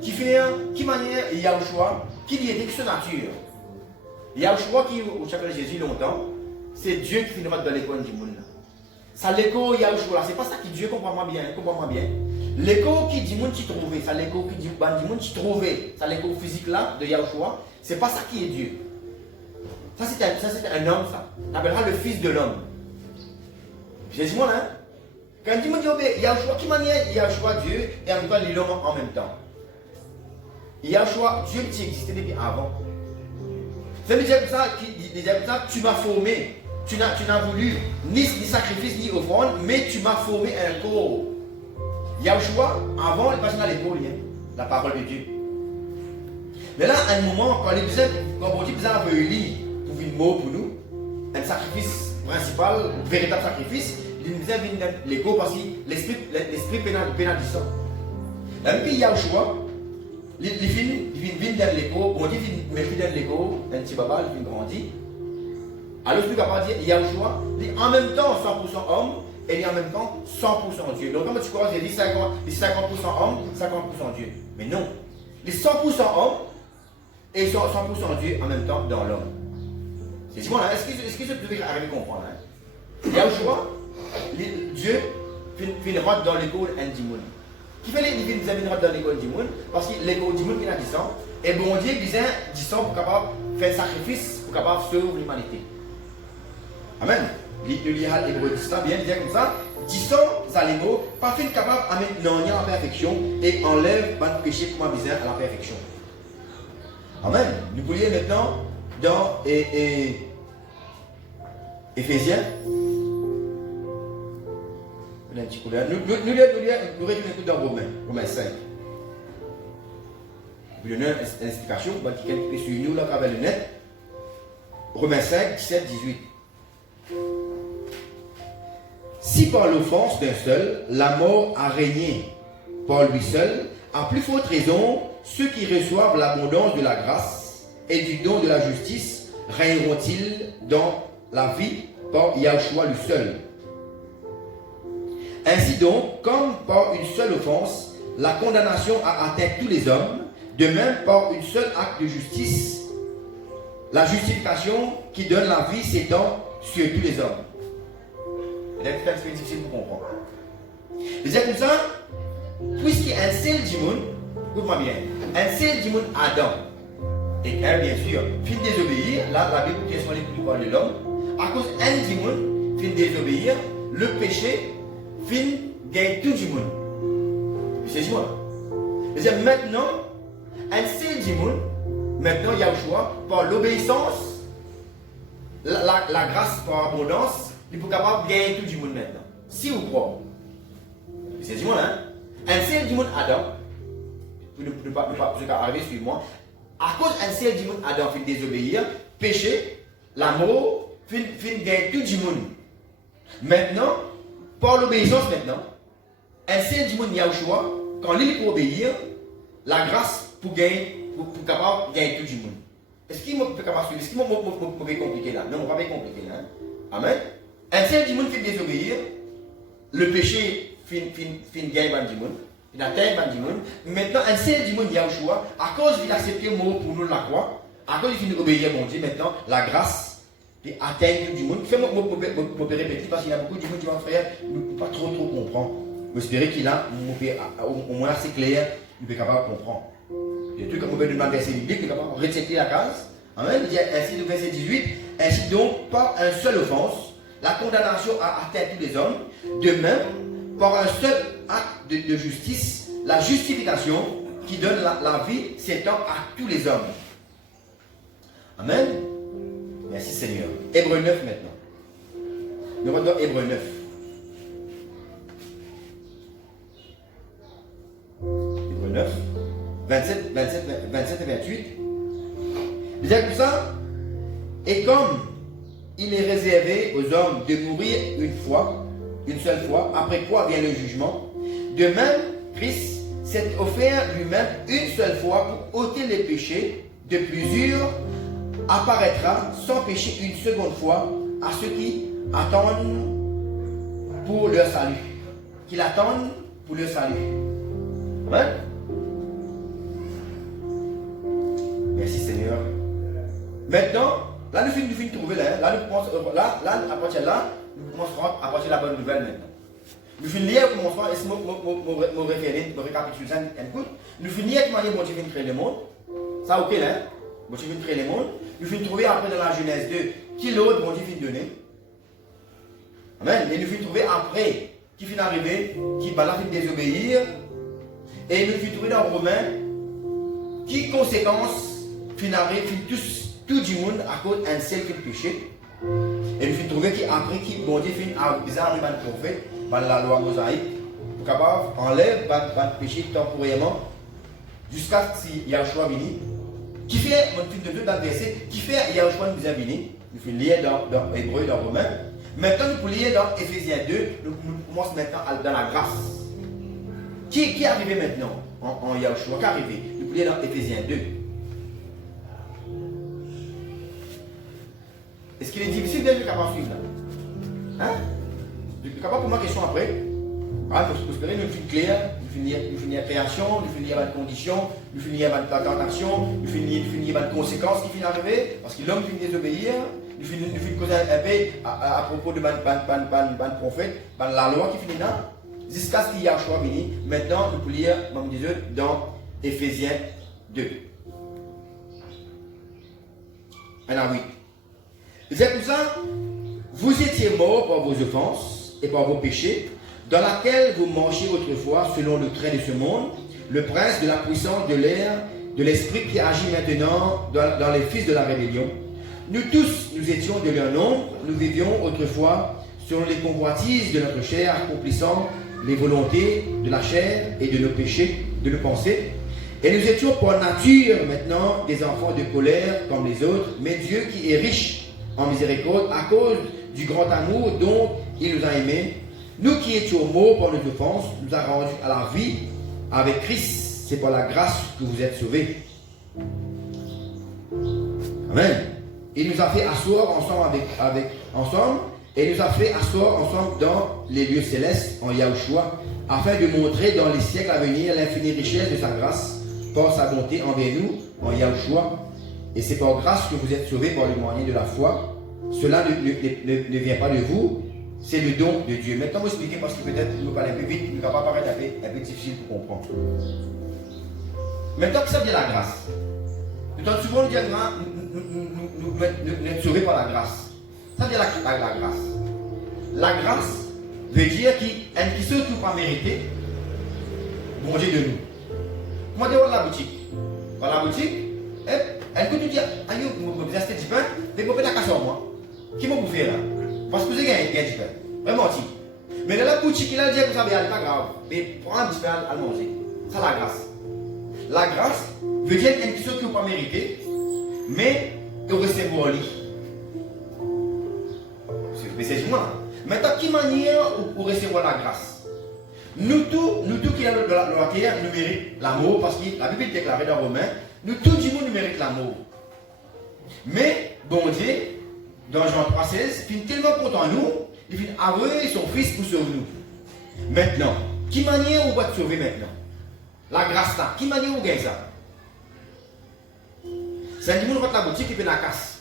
qui manière Yahushua, qui lui était que sa nature. Yahushua qui, au chapitre de Jésus longtemps, c'est Dieu qui finira dans l'école du monde. Ça l'écho Yahushua, c'est pas ça que Dieu comprend-moi bien. L'écho qui dit monde qui trouvait, ça l'écho qui dit monde qui trouvait, ça l'écho physique là de Yahushua, c'est pas ça qui est Dieu. Ça c'est un homme, ça. On appellera le fils de l'homme. Jésus, hein? Quand il me dit Yahushua, qui manière Yahushua Dieu et en même temps l'homme en même temps. Yahushua, Dieu qui existait depuis avant. C'est lui comme ça, tu m'as formé. Tu n'as voulu ni sacrifice ni offrande, mais tu m'as formé un corps. Yahushua, avant, il passait dans l'épaule, la parole de Dieu. Mais là, à un moment, quand on dit que vous avez eu pour une mot pour nous, un sacrifice principal, un véritable sacrifice, il nous a vu dans l'égo parce que l'esprit pénalisant. Et puis Yahushua, il vient dans l'égo, on dit qu'il vient dans l'égo, un petit baba, il vient grandir. Alors, je suis capable de dire Yahushua, il est en même temps 100% homme et il est en même temps 100% Dieu. Donc, comme tu crois, j'ai dit 50% homme, 50% Dieu. Mais non. Il est 100% homme et 100% Dieu en même temps dans l'homme. C'est ce là, est-ce que vous pouvez arriver à comprendre? Il y a Joshua, Dieu fait rentre dans l'école du monde. Qui fait les divines rentre dans l'école du monde? Parce que l'école du monde qui a dit ça, et bon Dieu disait dit ça pour capable faire sacrifice, pour capable sauver l'humanité. Amen. Le lihat hébreu dit ça, bien dire comme ça. Disons animaux, pas fait capable d'amener la perfection et enlève le péché pour m'amuser à la perfection. Amen. Nous pouvons lire maintenant dans Éphésiens. Nous dans Romains 5. Vous donnez une explication, vous dites quelqu'un qui suit nous là avec le net. Romains 5, 17, 18. Si par l'offense d'un seul, la mort a régné par lui seul, à plus forte raison, ceux qui reçoivent l'abondance de la grâce et du don de la justice régneront-ils dans la vie par Yahshua lui seul. Ainsi donc, comme par une seule offense, la condamnation a atteint tous les hommes, de même par une seule acte de justice, la justification qui donne la vie s'étend sur tous les hommes. C'est un peu difficile pour comprendre. C'est comme ça, puisqu'il y a un seul du monde, écoute-moi bien, un seul du monde Adam, et elle bien sûr, fin désobéir, là la Bible dit qu'on est plus par de l'homme, à cause d'un du monde, fin désobéir, le péché, fin gagne tout du monde. C'est du monde. C'est-à-dire maintenant, un seul du monde, maintenant il y a le choix, par l'obéissance, la grâce par abondance, il faut capable de gagner tout du monde maintenant. Si vous croyez. C'est du monde, hein? Un seul du monde Adam, pour ne pas arriver sur moi, à cause d'un seul du monde Adam fait désobéir, péché, l'amour, fait gagner tout du monde. Maintenant, par l'obéissance maintenant, un seul du monde Yahushua, quand il peut obéir, la grâce pour gagner, pour capable de gagner tout du monde. Est-ce qu'il peut capable suivre? Est-ce qu'il peut compliquer là? Non, on ne va pas compliquer là. Hein? Amen. Un seul du monde fait désobéir, le péché fait gagner du monde, il atteint du monde. Maintenant, un seul du monde Yahushua, à cause qu'il a accepté le mot pour nous la croix, à cause qu'il obéit à mon Dieu, maintenant, la grâce atteint tout du monde. Fais-moi répéter parce qu'il y a beaucoup de monde qui vont frère, ne peut pas trop comprendre. J'espère qu'il a au moins assez clair, il peut capable de comprendre. Les trucs comme on peut demander verset biblique, il est capable de reciter la case. Amen. Il dit ainsi de verset 18, ainsi donc, par un seul offense, la condamnation a atteint tous les hommes. De même, par un seul acte de justice, la justification qui donne la vie s'étend à tous les hommes. Amen. Merci Seigneur. Hébreu 9 maintenant. Nous regardons Hébreu 9. Hébreu 9, 27 et 28. Il dit comme ça, et comme il est réservé aux hommes de mourir une seule fois, après quoi vient le jugement. De même, Christ s'est offert lui-même une seule fois pour ôter les péchés de plusieurs, apparaîtra sans péché une seconde fois à ceux qui attendent pour leur salut. Qu'ils attendent pour leur salut. Amen. Merci Seigneur. Maintenant, là, nous finissons de trouver là, à partir de là, nous commencerons à partir de la bonne nouvelle maintenant. Nous finissons lire, nous commencerons, est-ce que mon référé, mon récapitulation, écoute, nous finissons avec manière bon Dieu vient créer le monde. Ça, ok, là, bon Dieu vient créer le monde. Nous finissons trouver après dans la Genèse 2, qui l'autre bon Dieu vient donner. Amen. Et nous finissons trouver après, qui finit arriver, qui va là finit désobéir. Et nous finissons trouver dans Romains, qui conséquences finit arriver, finit tout du monde à cause d'un seul péché. Et nous finissons trouver qu'après, qui bon Dieu finit à arriver à un prophète, par la loi mosaïque, pour capable enlève le péché temporairement jusqu'à ce qu'il y a un choix venu. Qui fait, mon film de deux dans le verset, qui fait il y a un choix nous a venu. Nous faisons lire dans Hébreu, dans Romains. Maintenant, nous pouvons lire dans Éphésiens 2, nous commençons maintenant dans la grâce. Qui est arrivé maintenant en Yahushua? Qui est arrivé? Nous pouvons lire dans Éphésiens 2. Est-ce qu'il est difficile d'être capable de suivre là? Hein? Capable pour ma question après? Ah, il faut prospérer, nous finissons clair, nous finissons la création, nous finissons les conditions, nous finissons la tentation, nous finissons les conséquences qui finissent arriver, parce que l'homme finit désobéir, nous finissons causer un peu à propos de ban prophète, la loi qui finit là, jusqu'à ce qu'il y ait un choix béni. Maintenant, nous pouvons lire, dans Éphésiens 2. 1 à 8. C'est pour ça, vous étiez morts par vos offenses et par vos péchés, dans laquelle vous marchiez autrefois selon le trait de ce monde, le prince de la puissance de l'air, de l'esprit qui agit maintenant dans les fils de la rébellion. Nous tous, nous étions de leur nombre, nous vivions autrefois selon les convoitises de notre chair, accomplissant les volontés de la chair et de nos péchés, de nos pensées. Et nous étions par nature maintenant des enfants de colère comme les autres, mais Dieu qui est riche en miséricorde à cause du grand amour dont il nous a aimés, nous qui étions morts par nos offenses, nous a rendus à la vie avec Christ. C'est par la grâce que vous êtes sauvés. Amen. Il nous a fait asseoir ensemble et nous a fait asseoir ensemble dans les lieux célestes en Yahushua, afin de montrer dans les siècles à venir l'infinie richesse de sa grâce par sa bonté envers nous en Yahushua. Et c'est par grâce que vous êtes sauvés par le moyen de la foi. Cela ne vient pas de vous, c'est le don de Dieu. Maintenant, je vais expliquer parce que peut-être nous parlons un peu vite, il ne va pas paraître un peu difficile pour comprendre. Maintenant, que ça veut dire la grâce? Nous avons souvent le diagnostic, nous sommes sauvés par la grâce. Ça veut dire la grâce. La grâce veut dire qu'elle qui se trouve pas mérité, bon Dieu de nous. Moi, je vais la boutique. Dans la boutique, elle peut nous dire, aïe, je vais acheter du pain, mais je vais faire la casse en moi. Qui m'a bouffé là? Parce que vous avez gagné du pain. Vraiment, si. Mais dans la boutique, il a dit que ça n'est pas grave. Mais prends un petit pain à manger. C'est la grâce. La grâce veut dire qu'elle qui se trouve pas mérité, mais que recevoir en lit. Mais c'est moi. Maintenant, qui manière pour recevoir la grâce? Nous tous qui sommes dans la terre, nous méritons l'amour, parce que la Bible est déclarée dans Romains, nous tous du monde nous méritons l'amour. Mais, bon Dieu, dans Jean 3,16, il est tellement content de nous, il finit avouer son fils pour sauver nous. Maintenant, qui manière on va te sauver maintenant? La grâce là, qui manière on gagne ça? C'est un monde qui va à la boutique qui fait la casse.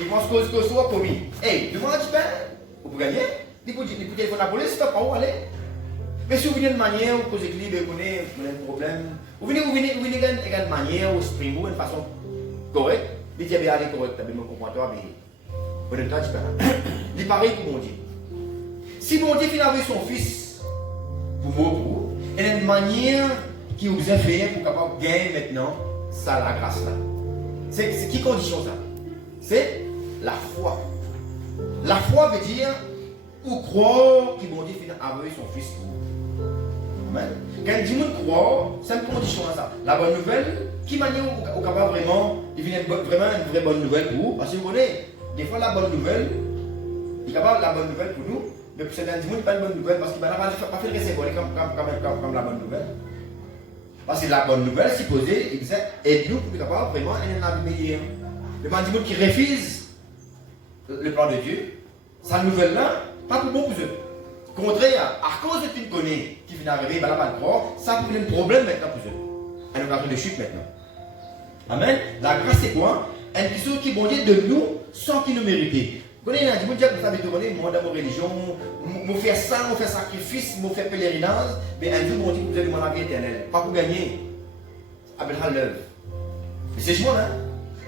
Il pense que ce soit commis. Hey, demande un petit pain, vous pouvez gagner. Il peut téléphoner à la police, pas où aller. Mais si vous venez de manière, vous posez libre, vous avez un problème. Vous venez de manière, vous exprimez de façon correcte. Il dit, allez, correct, tu as bien compris, mais vous n'avez pas de pain. Il est pareil pour mon Dieu. Si mon Dieu avait son fils pour vous, il y a une manière qui vous a fait pour capable gagner maintenant, ça la grâce là. C'est qui condition ça? C'est la foi. La foi veut dire ou croire que mon Dieu a envoyé son fils pour vous. Amen. Quand dit croire, c'est une condition à ça. La bonne nouvelle, qui manière au capable vraiment, il vient vraiment une vraie bonne nouvelle pour vous. Parce que vous voyez, des fois la bonne nouvelle, il est capable la bonne nouvelle pour nous, mais pour certains dit pas une bonne nouvelle parce qu'il n'a pas fait le recevoir comme la bonne nouvelle. Parce que la bonne nouvelle, supposée, aide-nous pour être capable vraiment un vie meilleur. Le monde qui refuse le plan de Dieu, sa nouvelle-là, pas pour bon pour eux. Contraire, à cause de une connaît qui vient d'arriver, ben là, pas le croire, ça peut un problème maintenant pour eux. Un occasion de chute maintenant. Amen. La grâce, c'est quoi? Un chose qui bon Dieu de nous sans qu'il nous mérite. Vous connaissez, il y a des gens qui savent moi dans ma religion, je fais ça, je fais sacrifice, je fais pèlerinage, mais un jour, bon Dieu, vous allez demander la vie éternelle. Pas pour gagner. Avec l'œuvre. Mais c'est moi, hein?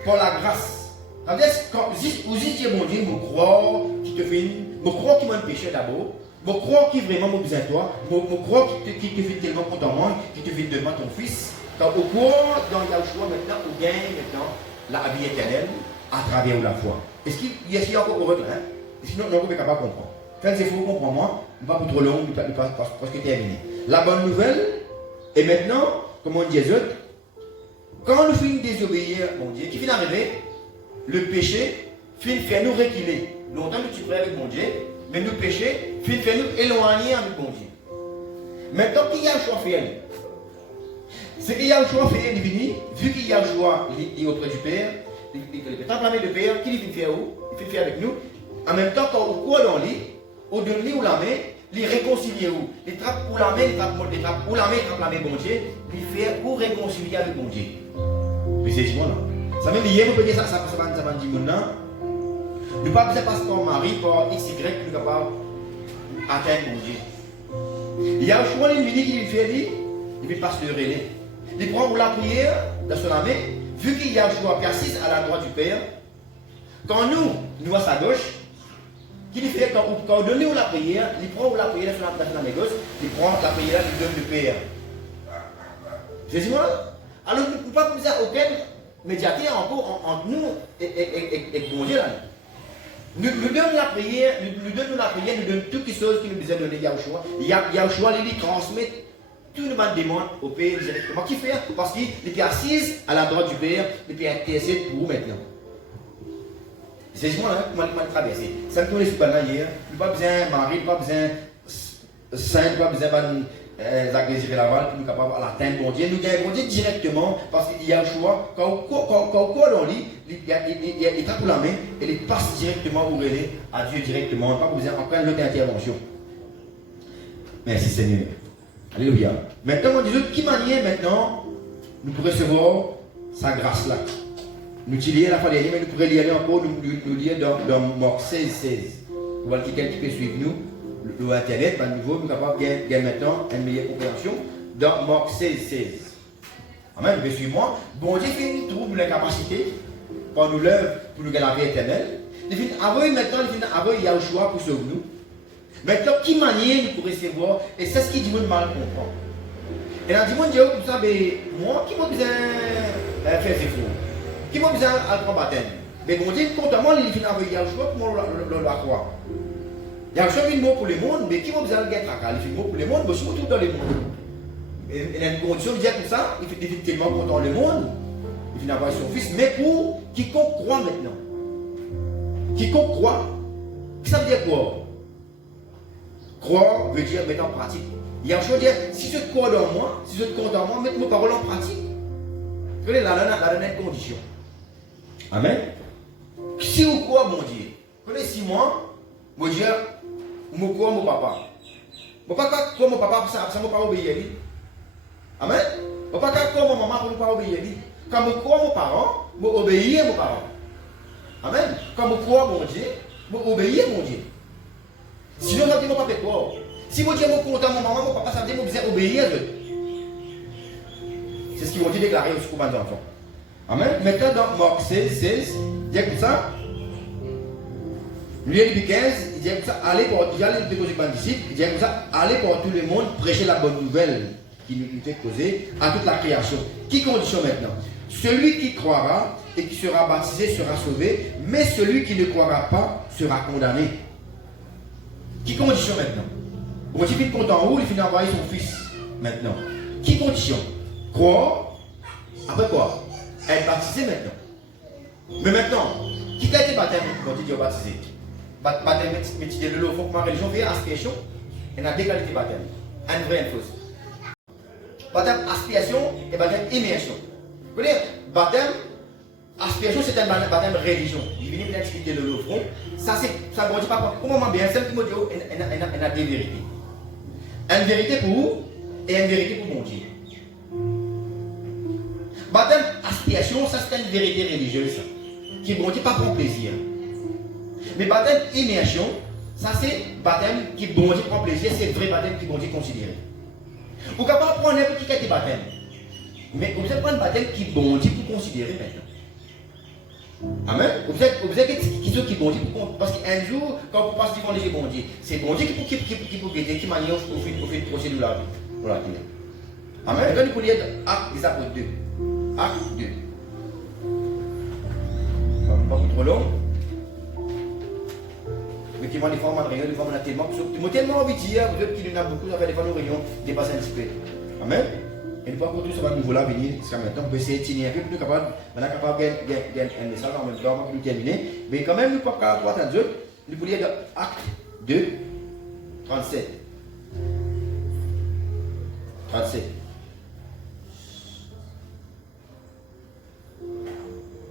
Pour la grâce. Quand vous dites, mon Dieu, je crois qu'il te fait je crois qu'il m'a péché d'abord, je crois qu'il vraiment m'a besoin de toi, je crois qu'il te fait tellement content moi, qu'il te fait devant ton fils. Quand au cours, dans Yahushua maintenant, on gagne maintenant la vie éternelle à travers la foi. Est-ce qu'il y a encore heureux, hein? Est-ce que nous ne pouvons pas comprendre? Quand c'est faux, comprends-moi, pas pour trop long, parce que terminé. La bonne nouvelle, et maintenant, comme on dit, quand nous finissons désobéir, mon Dieu, qui finit d'arriver, le péché finit faire nous reculer. Longtemps nous sommes avec mon Dieu, mais le péché finit faire nous éloigner avec mon Dieu. Maintenant, qui y a le choix fait? C'est qu'il y a le choix fait divini, vu qu'il y a le choix auprès du Père, le temple de Père, qui vient faire où? Il vient faire avec nous. En même temps, quand on court dans le lit, on donne lui ou la main, les réconcilier où? Les trappes ou la main, les trappes ou la main, trappe la main, bon Dieu, les faire pour réconcilier avec bon Dieu. Mais c'est moi là. Ça même hier, on peut dire ça va dire maintenant. Nous pas besoin passer par Marie, par XY, pour nous capable atteindre mon Dieu. Il y a un choix, il vient qui fait lui, il vient passer le relais. Il prend la prière dans son main, vu qu'il y a un choix qui assise à la droite du Père. Quand nous à sa gauche, qu'il fait quand on donne la prière, il prend la prière sur la main gauche, il prend la prière, il donne le Père. C'est moi. Alors nous ne pouvons pas besoin aucun médiateur encore entre nous et bon Dieu là. Nous donnons la prière, nous donnons toutes les choses qui nous besoin de donner Yahushua. Yahushua, il transmet tout le monde demande au Père directement. Qui fait? Parce qu'il est assis à la droite du Père, il peut intercéder pour vous maintenant. C'est juste moi, comment il traverser. Ça me tourne sur le hier. Il n'y a pas besoin de Marie, il n'y a pas besoin de Saint, il n'y a pas besoin de Jacques Désiré Laval pour nous capables d'atteindre bon Dieu. Nous gagnons bon Dieu directement parce qu'il y a un choix. Quand on court dans lui, il tape la main et il passe directement au relais à Dieu directement. Pas besoin d'apprendre l'autre intervention. Merci Seigneur. Alléluia. Maintenant, on dit de qui manière maintenant nous pourrons recevoir sa grâce là. Nous lisons la fois dernière, mais nous pourrions lire encore, nous lire dans Marc 16, 16. Vous voyez quelqu'un qui peut suivre nous. L'internet, à nouveau, nous sommes capables de gagner maintenant une meilleure compréhension dans Marc 16, 16. Amen, vous suivez moi. Bon Dieu fait une trouve la capacité pour nous lever, pour nous gagner la vie éternelle. Il fait maintenant, il y a un choix pour sauver nous. Maintenant, qui manière nous pour recevoir, et c'est ce qui dit mal comprendre. Et là, dis-moi, Dieu, vous savez, moi, qui m'a besoin de faire ses fous? Qui m'a besoin de prendre baptême? Mais bon Dieu, contamment, il fait avec Yahushua pour la croire. Yahushua fait une mot pour le monde, mais qui m'a besoin de gagner il fait une mot pour le monde, mais surtout dans le monde. Et il y a une condition de dire comme ça, il fait tellement content le monde, il fait avoir son fils, mais pour quiconque croit maintenant. Quiconque croit. Ça veut dire quoi? Croire veut dire mettre en pratique. Yahushua dit, si je crois dans moi, si je compte en moi, mettez mes paroles en pratique. Quelle est la dernière condition? Amen. Si vous croyez, mon Dieu, connaissez moi, mon Dieu, je crois mon papa. Je ne peux pas croire mon papa pour ça, ça ne peut pas obéir. Amen. Je ne peux pas croire mon maman pour ne pas obéir. Quand je crois mon parent, je obéis à mon parent. Amen. Quand je crois mon Dieu, je obéis à mon Dieu. Sinon, je ne peux pas croire. Si mon Dieu est content, mon maman, mon papa, ça veut dire que je vais obéir à eux. C'est ce qu'ils vont déclarer aux combats d'enfants. Amen. Maintenant, dans Marc 16, 16, il dit comme ça. Lui, depuis 15, il dit comme ça, allez pour les disciples, il dit comme ça, allez pour tout le monde, prêcher la bonne nouvelle qui nous fait causer à toute la création. Qui condition maintenant? Celui qui croira et qui sera baptisé sera sauvé, mais celui qui ne croira pas sera condamné. Qui condition maintenant? Bon, il finit compte en haut, il finit envoyer son fils maintenant. Qui condition? Croire, après quoi? Être baptisé maintenant. Mais maintenant, qui a été baptisé quand il dit baptisé? Baptême, mais tu dis le lot, il faut que ma religion fasse aspiration, et a deux qualités de baptême. Un vrai et un faux. Baptême aspiration et baptême immersion. Vous voyez, baptême, aspiration c'est un baptême religion. Il vient bien expliquer le lot front. Ça, ça ne dit pas comment bien, c'est le mot il a deux vérités. Une vérité pour vous et une vérité pour mon Dieu. Baptême aspiration, ça c'est une vérité religieuse qui bon Dieu pas pour plaisir. Mais baptême immersion, ça c'est baptême qui bon Dieu prend plaisir, c'est vrai baptême qui bon Dieu considéré. Vous ne pouvez pas prendre n'importe qui a été baptême. Mais vous pouvez prendre un baptême qui bon Dieu pour considérer maintenant. Amen. Vous êtes qui bon Dieu pour parce qu'un jour, quand vous passez devant les bon Dieu, c'est bon Dieu qui peut guider, qui manière au fait de procéder de la vie. Pour la terre. Amen. Quand vous lire Actes des Apôtres 2. Actes 2. Pas trop long. Mais qui m'a des fois, des fois, on a tellement. Ils m'ont tellement envie de dire, vous êtes qui en a beaucoup, ça fait des fois nos réunions dépasser un petit peu. Amen. Et nous pouvons continuer sur ce niveau-là, venir jusqu'à maintenant. On peut essayer de tenir un peu, nous sommes capables de gagner un message en même temps, avant que nous terminer. Mais quand même, nous ne pouvons pas attendre Dieu. Nous pouvons lire Acte 2, 37. 37.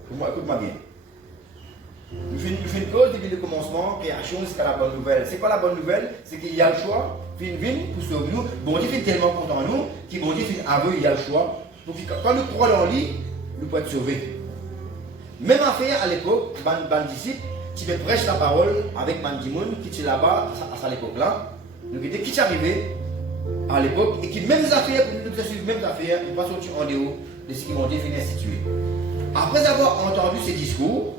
Écoute-moi bien. Nous faisons une cause depuis le commencement, qu'il y a chose jusqu'à la bonne nouvelle. C'est quoi la bonne nouvelle? C'est qu'il y a le choix, fin pour sauver nous. Bon Dieu est tellement content de nous, qu'il bon Dieu fait aveu, il y a le choix. Donc quand nous croyons en lui, nous pouvons être sauvés. Même affaire à l'époque, ban disciples, tu peux prêcher la parole avec Bandimoun, qui était là-bas à l'époque là. Donc qui est arrivé à l'époque et qui même affaires, pour nous suivre même affaires, nous ne pas sortir en dehors de ce qui vont dire finir institué. Après avoir entendu ces discours,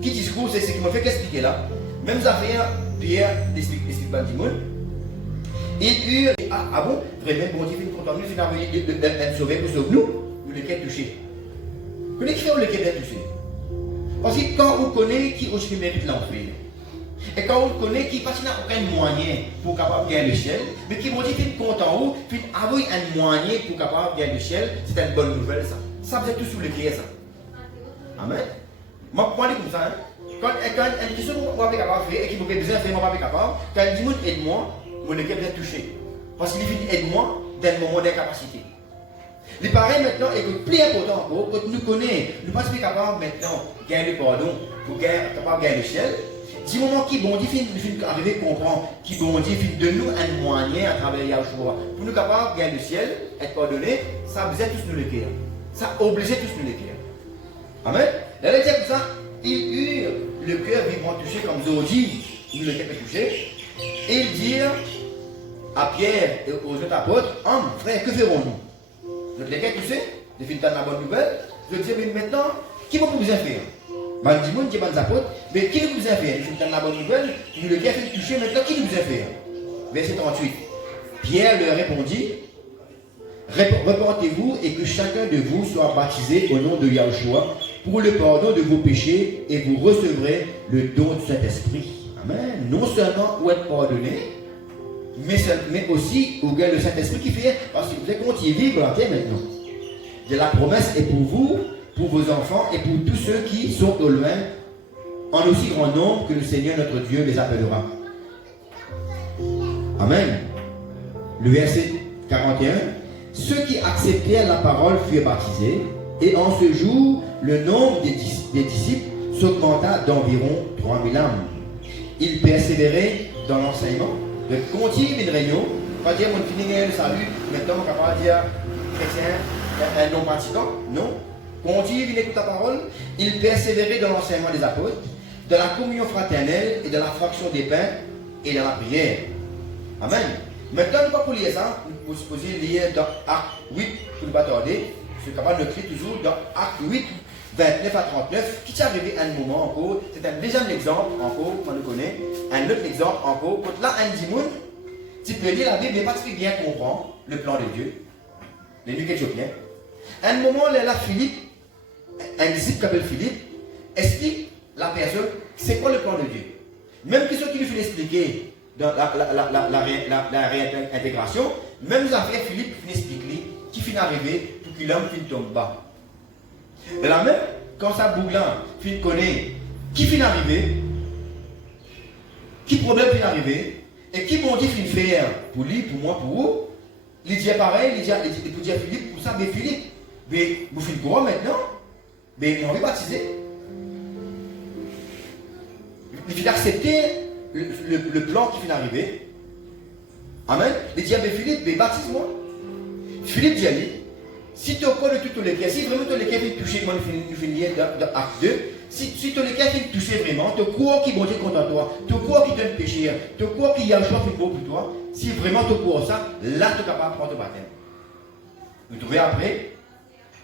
qui discours c'est ce qui m'a fait expliquer là, même affaires, Pierre explique Bandimoun, il eut ah bon, vraiment bon Dieu finit content, nous finit envoyer de sauver pour sauver nous lesquels touchés. Vous connaissez qui fait lesquels touchés? Parce que quand on connaît qui aussi mérite l'enfer, et quand on connaît qui parce qu'il n'a aucun moyen pour capable gagner l'échelle, mais qui vont dire qu'il est content ou, puis avoir un moyen pour capable gagner l'échelle, c'est une bonne nouvelle ça. Ça vous êtes tous sous le pied ça. Amen. Moi, je dis comme ça, hein. Quand une question que moi je suis capable de faire et qui me fait besoin de faire, moi je suis capable, quand il dit aide-moi, mon équipe vient toucher. Parce qu'il dit aide-moi dans le moment d'incapacité. Le pareil maintenant est que plus important encore, quand nous connaissons, nous ne sommes pas capables maintenant de gagner le pardon, pour capable de gagner l'échelle. Du moment qui bon Dieu finit arriver à comprendre, qui bon Dieu finit de nous un moyen à travers Yahshua, pour nous capables de gagner le ciel, être pardonné, ça vous êtes tous nous le cœur. Ça oblige tous nous le cœur. Amen. La lettre comme ça, il eut le cœur vivement touché comme Zodi, nous le cœur touché, et il dit à Pierre et aux autres apôtres, hommes, frères, que ferons-nous? Notre les cœurs touchés, de finir dans la bonne nouvelle, je dis, mais maintenant, qui va vous faire? Ben, dis-moi, dis les apôtres, mais qui nous a fait? Je vous donne la bonne nouvelle, nous le cœur fait toucher, maintenant qui nous a fait? Verset 38. Pierre leur répondit, repentez-vous et que chacun de vous soit baptisé au nom de Yahushua pour le pardon de vos péchés et vous recevrez le don du Saint-Esprit. Amen. Non seulement vous êtes pardonné, mais aussi au gars le Saint-Esprit qui fait, parce que vous êtes continué vivre la terre maintenant. Et la promesse est pour vous, pour vos enfants et pour tous ceux qui sont au loin, en aussi grand nombre que le Seigneur notre Dieu les appellera. Amen. Le verset 41. Ceux qui acceptèrent la parole furent baptisés, et en ce jour, le nombre des disciples s'augmenta d'environ 3000 âmes. Ils persévéraient dans l'enseignement, de continuer une réunion, pas dire mon fini le salut, maintenant on ne peut pas dire chrétien, un non pratiquant, non. Continue, il écoute la parole, il persévérait dans l'enseignement des apôtres, de la communion fraternelle et de la fraction des pains et de la prière. Amen. Maintenant, nous ne pouvons pas lire ça, nous pouvons supposer lire dans Acte 8, pour ne pas tarder, je suis capable de lire toujours dans Acte 8, 29 à 39, qui est arrivé à un moment encore, c'est un deuxième exemple encore, qu'on nous connaît, un autre exemple encore, quand là, un dimoun, tu peux lire la Bible, mais pas que tu bien comprendre le plan de Dieu, les nuits éthiopiens. À un moment, là, Philippe, un disciple qui s'appelle Philippe, explique la personne c'est quoi le plan de Dieu. Même question qu'il lui fait expliquer dans la réintégration, même les affaires Philippe finit expliquer qui finit arriver pour que l'homme finit tombe bas. Et là même, quand ça bouglant finit connaît qui finit arriver, qui problème finit arriver, et qui bon Dieu finit faire pour lui, pour moi, pour vous, il dit pareil, il dit pour dire Philippe, pour ça, mais Philippe, mais vous finissez quoi maintenant? Mais on va baptiser. Il faut accepter le plan qui finit d'arriver. Amen. Il dit, mais Philippe, mais baptise-moi. Philippe dit, si tu as pas de tous les cas, si vraiment tu as les cas qui toucher, moi, nous finissons dans Acte 2, si tu as les cas qui toucher vraiment, tu crois qu'il va être contre toi, tu crois qu'il donne péché, tu crois qu'il y a un choix qui est beau pour toi, si vraiment tu crois ça, là tu es capable de prendre le baptême. Vous trouvez après,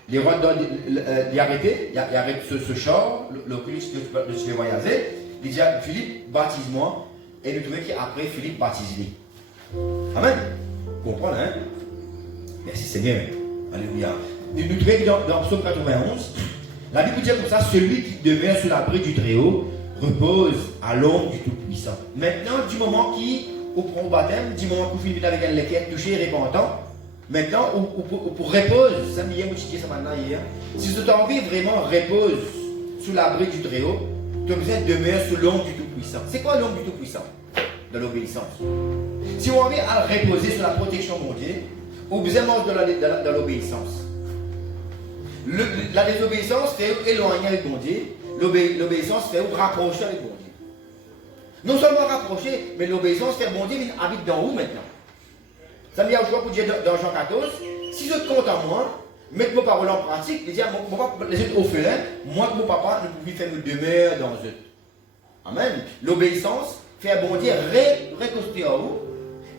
les rois il arrête ce char, le culte de se voyager, il dit à Philippe, baptise-moi, et nous trouvons qu'après Philippe baptise-lui. Amen. Vous comprenez, hein? Merci Seigneur. Alléluia. Nous trouvons que dans Psaume 91, la Bible dit comme ça, celui qui demeure sous l'abri du Très-Haut repose à l'ombre du Tout-Puissant. Maintenant, du moment où prend le baptême, du moment où vous finissez avec un lequel touché et repentant, maintenant, pour repose, ça m'y est motivé ça maintenant hier. Si tu as envie vraiment repose sous l'abri du Très-Haut, tu as besoin de demeurer sous l'ombre du Tout-Puissant. C'est quoi l'ombre du Tout-Puissant? De l'obéissance. Si vous avez envie à reposer sur la protection de Dieu, vous avez besoin de l'obéissance. La désobéissance fait éloigner avec mon Dieu. l'obéissance fait vous rapprocher avec bon Dieu. Non seulement rapprocher, mais l'obéissance fait bon Dieu habite dans vous maintenant. Ça me dit à pour dire dans Jean 14, si je compte à moi, mettre vos paroles en pratique, les dire mon papa, les autres au félin, moi que mon papa, nous pouvons faire une demeure dans eux. Amen. L'obéissance fait bon Dieu reconstruire en vous,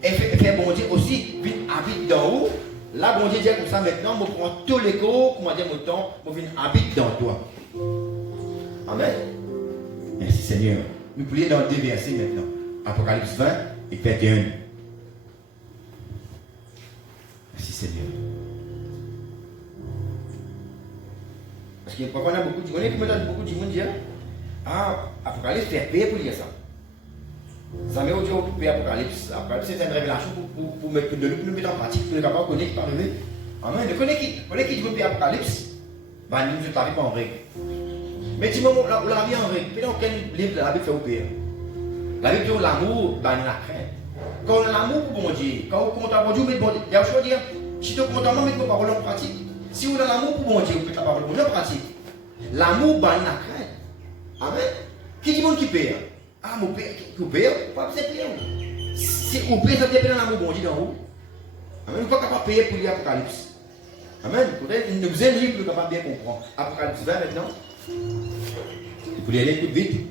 et fait bon Dieu aussi habite dans vous. Là, bon Dieu dit comme ça maintenant, je prends tout l'écho, comment dire mon temps, je viens habite dans toi. Amen. Merci Seigneur. Nous pouvons dans deux versets maintenant. Apocalypse 20 et 21. Merci Seigneur. Parce que parfois on a beaucoup de monde dire, ah, Apocalypse fait payer pour dire ça. Ça met au Dieu pour payer Apocalypse. Apocalypse c'est une révélation pour mettre de nous mettre en pratique, pour ne pas connaître qui peut arriver. Amen. Vous connaissez qui dit payer Apocalypse? Ben, nous ne savons pas en règle. Mais dis-moi, la vie en règle. Mais dans quel livre la Bible fait au payer? La Bible dit l'amour, ben la crainte. Quand l'amour pour bon Dieu, quand vous comptez à bon Dieu, il y a un choix de dire, si tu es content, mettez vos paroles en pratique. Si vous avez l'amour pour bon Dieu, vous mettez la parole pour bon Dieu en pratique. L'amour, ben la crainte. Amen. Qui dit bon qui paye? Ah, mon père, qui paye? Pas c'est payé. Si vous payez, ça dépend de l'amour bon Dieu dans vous. Amen. Vous ne pouvez pas payer pour l'Apocalypse. Amen. Une deuxième livre, vous ne pouvez pas bien comprendre. Apocalypse 20 maintenant. Vous pouvez aller tout vite.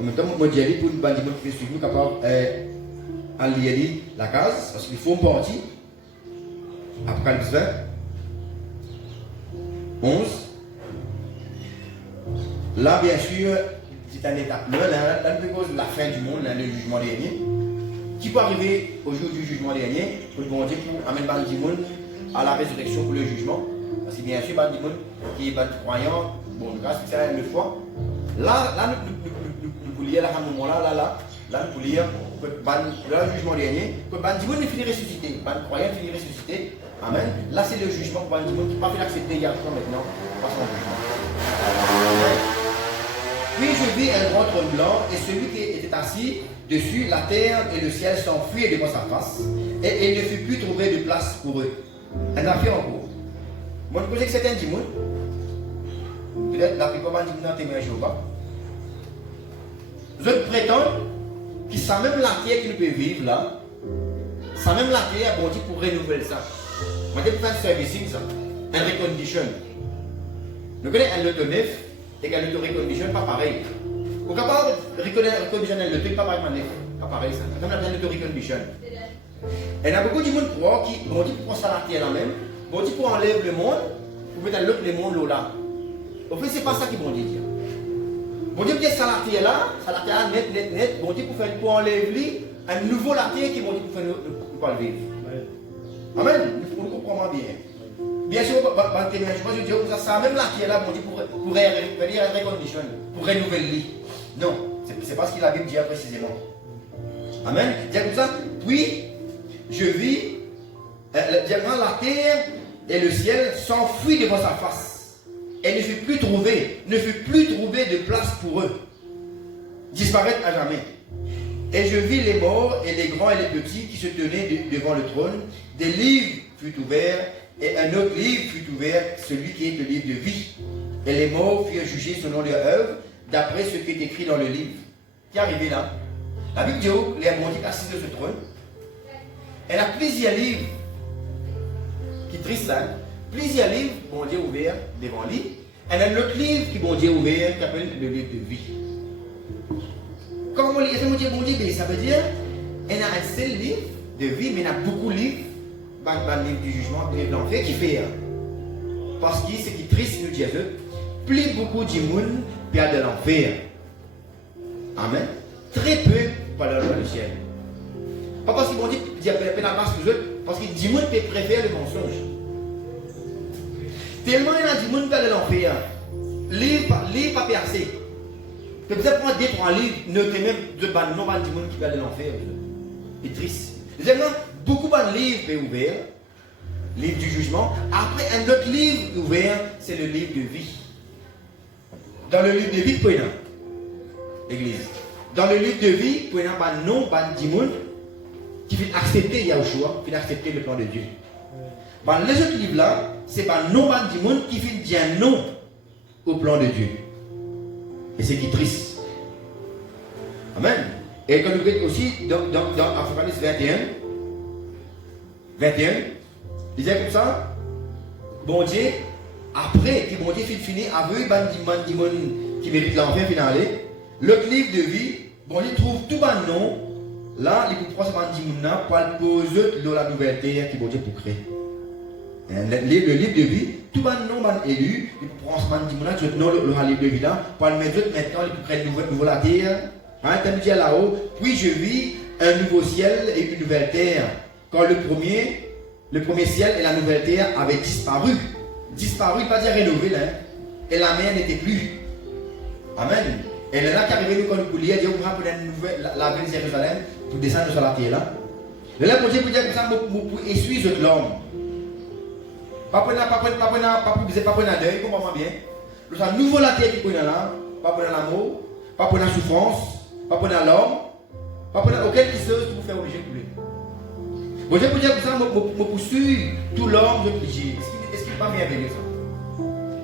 En même temps, moi, je dis pour une bande qui suit nous, capable de lire la case, parce qu'il faut un parti. Apocalypse 20, 11. Là, bien sûr, c'est un étape. Là, nous cause la fin du monde, le jugement dernier. Qui peut arriver au jour du jugement dernier, pour le bon Dieu, pour amener le monde à la résurrection pour le jugement. Parce que bien sûr, le monde qui est croyant, bon, grâce à une foi. Là, nous pouvons lire à ce moment-là, nous pouvons lire que le jugement dernier, que le monde finit ressuscité, le croyant finit ressuscité. Amen. Là, c'est le jugement pour le monde qui n'a pas fait l'accepter Yahshua maintenant, par son jugement. Puis je vis un grand trône blanc, et celui qui était assis dessus, la terre et le ciel s'enfuirent devant sa face, et il ne fut plus trouvé de place pour eux. Un affaire en cours. Moi, je sais que c'est un dimanche. Peut-être la plupart du monde témoigne Jéhovah. Je prétends que ça même la terre qui nous peut vivre là, ça même la terre, bon Dieu, pour renouveler ça. Moi, je vais faire un servicing, ça. Un recondition. Nous connaissons un loto neuf et un loto recondition, pas pareil. Vous êtes capable de reconditionner un loto, pas pareil, pas pareil ça. Comme un loto recondition. Et il y a beaucoup de monde qui, bon Dieu, pour prendre ça la terre là même, bon Dieu, pour enlever le monde, pour mettre l'autre le monde là. Au fait, c'est pas ça qui bon Dieu dit. Bon Dieu, peut-être ça la terre là, net, bon Dieu, pour enlever un nouveau la terre qui bon Dieu, pour faire le vivre. Amen. Vous comprenez bien. Bien sûr, je dis, ça même la terre là, bon Dieu, pour récupérer un recondition, pour renouveler. Non, c'est pas ce que la Bible dit précisément. Amen. Dit comme ça, puis je vis, la terre et le ciel s'enfuient devant sa face. Et ne fut plus trouvé de place pour eux. Disparaître à jamais. Et je vis les morts et les grands et les petits qui se tenaient devant le trône. Des livres furent ouverts et un autre livre fut ouvert, celui qui est le livre de vie. Et les morts furent jugés selon leurs œuvres, d'après ce qui est écrit dans le livre. Qui est arrivé là? La Bible dit où les abondis assis sur ce trône. Elle a plusieurs livres qui triste ça. Plusieurs livres, bon Dieu ouvert devant lui. Elle a un autre livre qui bon Dieu ouvert, qui s'appelle le livre de vie. Quand on lit, bon Dieu, ça veut dire elle a un seul livre de vie, mais elle a beaucoup de livres, le livre du jugement, le livre de l'enfer, qui fait. Parce que ce qui est triste, nous disons, plus beaucoup de monde perdent de l'enfer. Amen. Très peu par le ciel. Pas parce qu'ils vont dire qu'il y a peine à masse que eux, parce qu'ils disent que tu préfères le mensonge. Tellement il y a du monde qui perd de l'enfer. Livre pas percé. Peut-être prendre 2-3 livres, notez même de non pas du monde qui perd de l'enfer. C'est triste. Deuxièmement, beaucoup de livres sont ouverts. Livre du jugement. Après, un autre livre ouvert, c'est le livre de vie. Dans le livre de vie, quoi l'église. Dans le livre de vie, il y a un nom, du monde qui fait accepter Yahushua, qui fait accepter le plan de Dieu. Les autres livres là, c'est pas non du monde qui fait dire non au plan de Dieu. Et c'est qui est triste. Amen. Et quand nous regardons aussi dans Apocalypse 21, il disait comme ça, bon Dieu, après que bon Dieu fini avec Bandimon qui mérite l'enfer final, le livre de vie, bon Dieu trouve tout le nom, là, il peut prendre Bandimon pour le poser dans la nouvelle terre qui bon Dieu pour créer. Le livre de vie, tout le nom est élu, il peut prendre Bandimon, tu le livre de vie là, pour le mettre maintenant, il peut créer une nouvelle terre. Hein, tu dis là-haut, puis je vis un nouveau ciel et une nouvelle terre. Quand le premier ciel et la nouvelle terre avaient disparu. Disparu, pas dire rénové, là, hein, et la mer n'était plus. Amen. Et là, qui arrivait quand nous poulions, Dieu vous rappelle la ville de Jérusalem pour descendre sur la terre là. Et là, pour Dieu, pour dire comme ça, pour essuyer l'homme. Pas pour un deuil, comprends-moi bien. Le nouveau la terre qui est là, pas pour l'amour, pas pour la souffrance. Pas pour l'homme, pas pour aucune chose qui vous fait obliger de pleurer. Bon, je peux dire que ça, me poursuit tout l'homme, je peux dire, est-ce qu'il n'est pas merveilleux ça?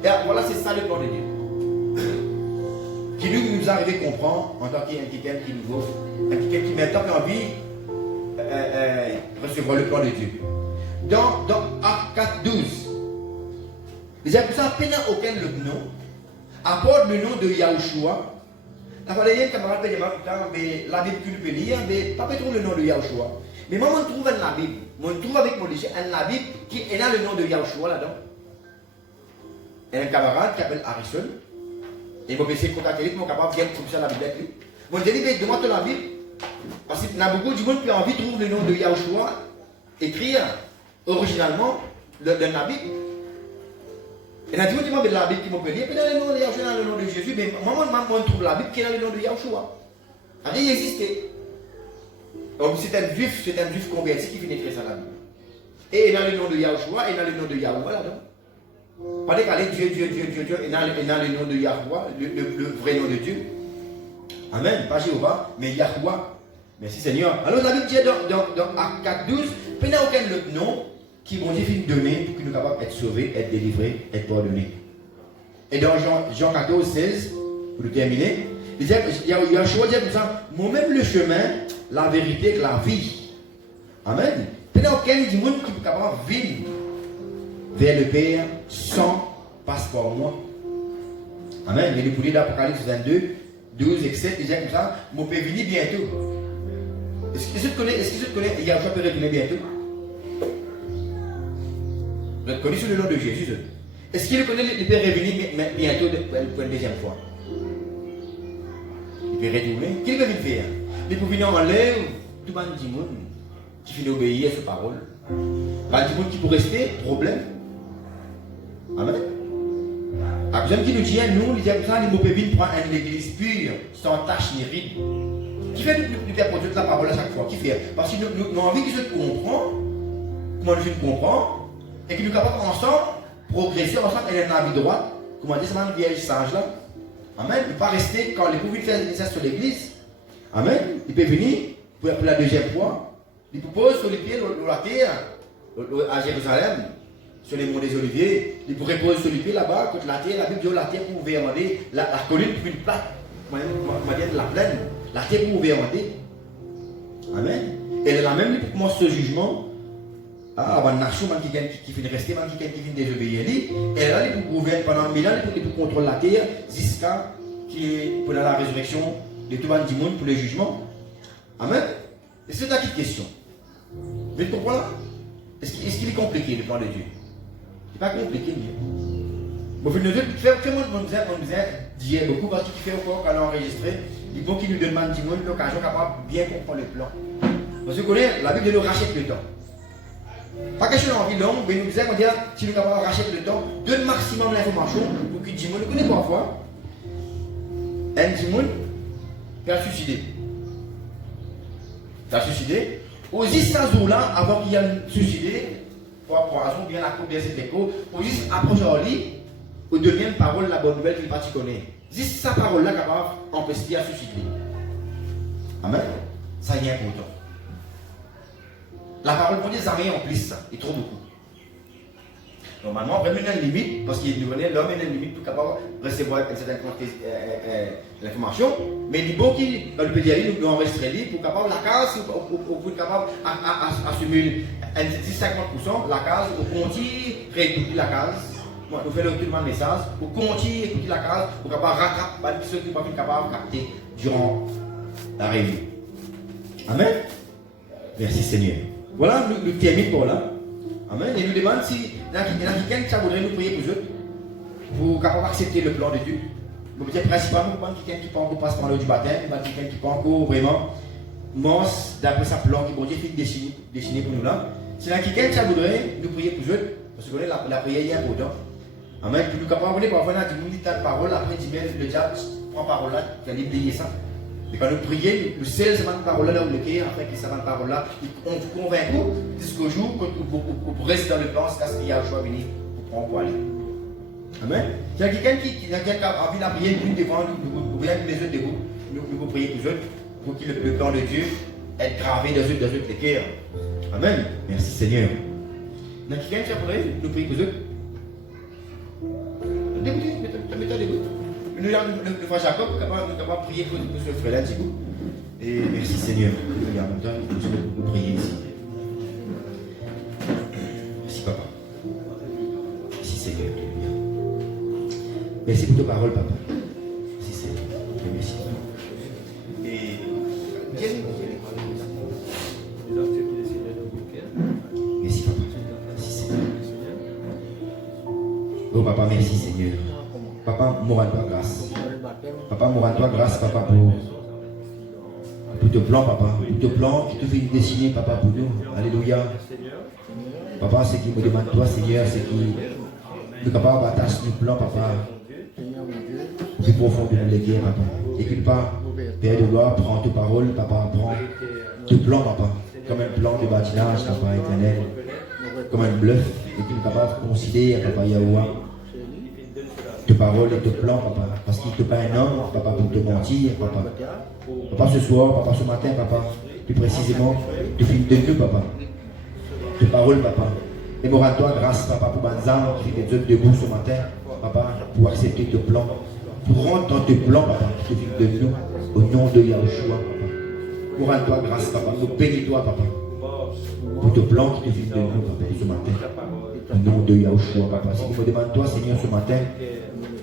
Et voilà, c'est ça le plan de Dieu. Qui nous arrive à comprendre en tant qu'quelqu'un qui est nouveau, quelqu'un qui maintenant a envie de recevoir le plan de Dieu. Dans Acte 4, 12, il dit que ça, à peine aucun le nom, apporte le nom de Yahushua. La valeur camarade mais la Bible que nous peut lire, mais pas trouver le nom de Yahushua. Mais moi, on trouve dans la Bible, on trouve avec mon lycée, la Bible qui est là le nom de Yahushua là-dedans. Il y a un camarade qui s'appelle Harrison. Et moi, je vais contacter lui, je suis capable de bien trouver la Bible avec lui. Moi, je dis, demande la Bible. Parce qu'il y a beaucoup de monde qui a envie de trouver le nom de Yahushua, écrire originalement dans la Bible. Et là, tu me dis, la Bible qui m'a lire, puis dans le nom de Yahushua, dans le nom de Jésus, mais moi, on trouve la Bible qui est dans le nom de Yahushua. Il existait. Donc, c'est un juif converti qui finit d'écrire ça la Bible. Et dans le nom de Yahushua, et dans le nom de Yahouah là-dedans. Pas décaler Dieu, et dans le nom de Yahouah, le vrai nom de Dieu. Amen. Pas Jéhovah, mais Yahouah. Merci Seigneur. Alors, la Bible dit dans Acte 4, 12, il n'y a aucun autre nom qui vont dire donner pour que nous soyons capables d'être sauvés, être délivrés, être pardonnés. Et dans Jean 14, 16, pour terminer, il y a un choix de dire comme ça, moi-même le chemin, la vérité et la vie. Amen. Il n'y a aucun monde qui est capable de vivre vers le Père sans passe par moi. Amen. Il est pour lire l'Apocalypse 22, 12 et 7, il dit comme ça, mon Père venir bientôt. Est-ce que tu connais, il y a un choix de revenir bientôt? Vous êtes connu sous le nom de Jésus. Est-ce qu'il connaît, il peut revenir bientôt pour une deuxième fois? Il peut retourner. Qu'est-ce qu'il peut faire? Il peut venir en l'air, tout le monde qui finit d'obéir à ses paroles. Il y a des gens qui peut rester, problème. Amen. Il y a des gens qui nous disent, nous, il dit comme ça, nous pouvons venir prendre une église pure, sans tache ni ride. Qui fait nous faire produire la parole à chaque fois? Qui fait? Parce que nous avons envie qu'ils se comprennent, comment nous comprennent, et que nous sommes capables ensemble, progresser ensemble et dans la vie droite. Comment dire, c'est un vieil sage là. Amen. Il ne peut pas rester quand les pauvres faire ça sur l'église. Amen. Il peut venir pour la deuxième fois. Il peut poser sur les pieds de la terre à Jérusalem, sur les monts des Oliviers. Il pourrait poser sur les pieds là-bas, contre la terre. La Bible dit la terre pour ouvrir la colline pour une plate. On va dire de la plaine. La terre pour ouvrir. Amen. Et là même, pour commencer ce jugement. Ah, une nation qui finit de rester, qui finit de désobéir. Et là, il peut gouverner pendant 1000 ans, il peut contrôler la terre jusqu'à pour la résurrection de tout le monde pour le jugement. Amen. Et c'est une petite question. Vous comprenez? Est-ce qu'il est compliqué le plan de Dieu? Ce n'est pas compliqué. Bon, nous disait beaucoup parce qu'il fait encore quand on enregistré, il faut qu'il nous demande l'occasion capable de bien comprendre le plan. Parce que vous connaissez, la Bible nous rachète le temps. Pas question d'envie longue, mais nous disons qu'on dit, si nous sommes capables de racheter le temps, donne maximum l'information pour que Dimon nous connaît parfois. Un Dimon peut se suicider. Il a suicidé. Aux 10 jours-là, avant qu'il y ait suicidé, pour poison, bien la coupe, bien cette écho, aux 10 approche en lit, aux deuxième parole, la bonne nouvelle qu'il pas connaît. 10 sa parole-là capable d'empêcher à suicider. Amen. Ça y est important. La parole de Dieu, ça rien en plus, ça, et trop beaucoup. Normalement, vraiment, il y a une limite, parce qu'il nous connaît, l'homme il a une limite pour capable de recevoir une certaine quantité d'informations. Mais il faut qu'il, dans le pédiatrie, nous devons restreindre pour capable la case, pour être capable d'assumer un 50%, la case, pour continuer à réécouter la case. Nous faisons le retournement de message, pour continuer à écouter la case, pour capable rattraper ceux qui ne sont pas capables de capter durant la réunion. Amen. Merci Seigneur. Voilà, nous terminons pour là. Amen. Et nous demandons si il y en a quelqu'un qui voudrait nous prier pour eux, pour capable accepter le plan de Dieu. Nous dire principalement pour quelqu'un qui peut encore passer par le du baptême, quelqu'un qui peut encore vraiment mance d'après sa plan qui bon Dieu fait dessiner pour nous là. Si il y en a quelqu'un qui voudrait nous prier pour eux, parce que la prière est importante. Amen. Puis nous capables de parfois dans une minute de parole, après le diable prend parole là, il a oublié ça. Et quand nous prions, nous scellons cette parole-là dans le cœur, après que cette parole-là, on vous convainc jusqu'au jour que vous restez dans le plan, c'est ce qu'il y a le choix venir pour prendre pour aller. Amen. S'il y a quelqu'un qui a envie de prier, nous devant, nous voulons les autres debout, nous vous prier pour eux, pour que le plan de Dieu est gravé dans eux les cœurs. Amen. Merci Seigneur. Il y a quelqu'un qui a prié, nous prions pour eux. Mettez debout. Nous avons le frère Jacob qui est capable de prier pour ce frère-là, du coup. Et merci Seigneur. Il y a longtemps que nous prions ici. Merci Papa. Merci Seigneur. Merci pour ta parole, Papa. Merci Seigneur. Merci. Et merci Papa. Merci Seigneur. Oh Papa, merci Seigneur. Papa, moi rends-toi grâce. Papa, moi rends-toi grâce, Papa, pour te plan, Papa. Pour te plan qui te fait dessiner, Papa, pour nous. Alléluia. Papa, ce qui me demande, toi, Seigneur, c'est qu'il est capable d'attacher le plan, Papa. Plus profond de nos guerres, Papa. Et que pas, Père de gloire, prends tes paroles, Papa, prends tes plans, Papa. Comme un plan de bâtiment, Papa, éternel. Comme un bluff. Et qu'il est capable de considérer, Papa, Yahouah. Tes paroles et tes plans, Papa, parce qu'il ne te pas un homme, Papa, pour te mentir, Papa. Papa, ce soir, Papa, ce matin, Papa, plus précisément, tu filmes de nous, Papa. Tes paroles, Papa. Et moi, rends-toi grâce, Papa, pour Banzan, qui fait des œuvres debout ce matin, Papa, pour accepter tes plans, pour rentrer dans tes plans, Papa, tu filmes de nous, au nom de Yahushua, Papa. Pour rends-toi grâce, Papa, nous bénis-toi, Papa, pour tes plans qui te filment de nous, Papa, ce matin. Au nom de Yahushua, Papa. Si tu me demandes, toi, Seigneur, ce matin,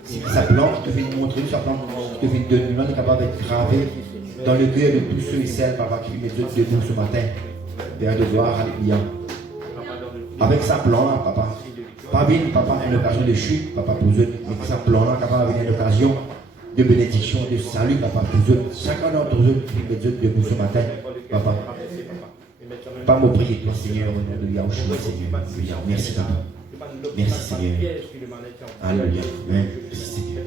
si sa plan qui te fait montrer, sa plan qui te fait de nous, est capable d'être gravé dans le cœur de tous ceux et celles, Papa, qui mettent debout ce matin. Père de gloire, alléluia. Avec sa plan là, Papa. Pas bien, Papa, une occasion de chute, Papa, pour eux. Mais que sa plan là, capable d'avoir une occasion de bénédiction, de salut, Papa, pour eux. Chacun d'entre eux qui mettent debout ce matin, Papa. Pas me prier, toi, Seigneur, au nom de Yahushua, Seigneur. Merci, Papa. Merci, Seigneur. Alléluia. Merci, Seigneur.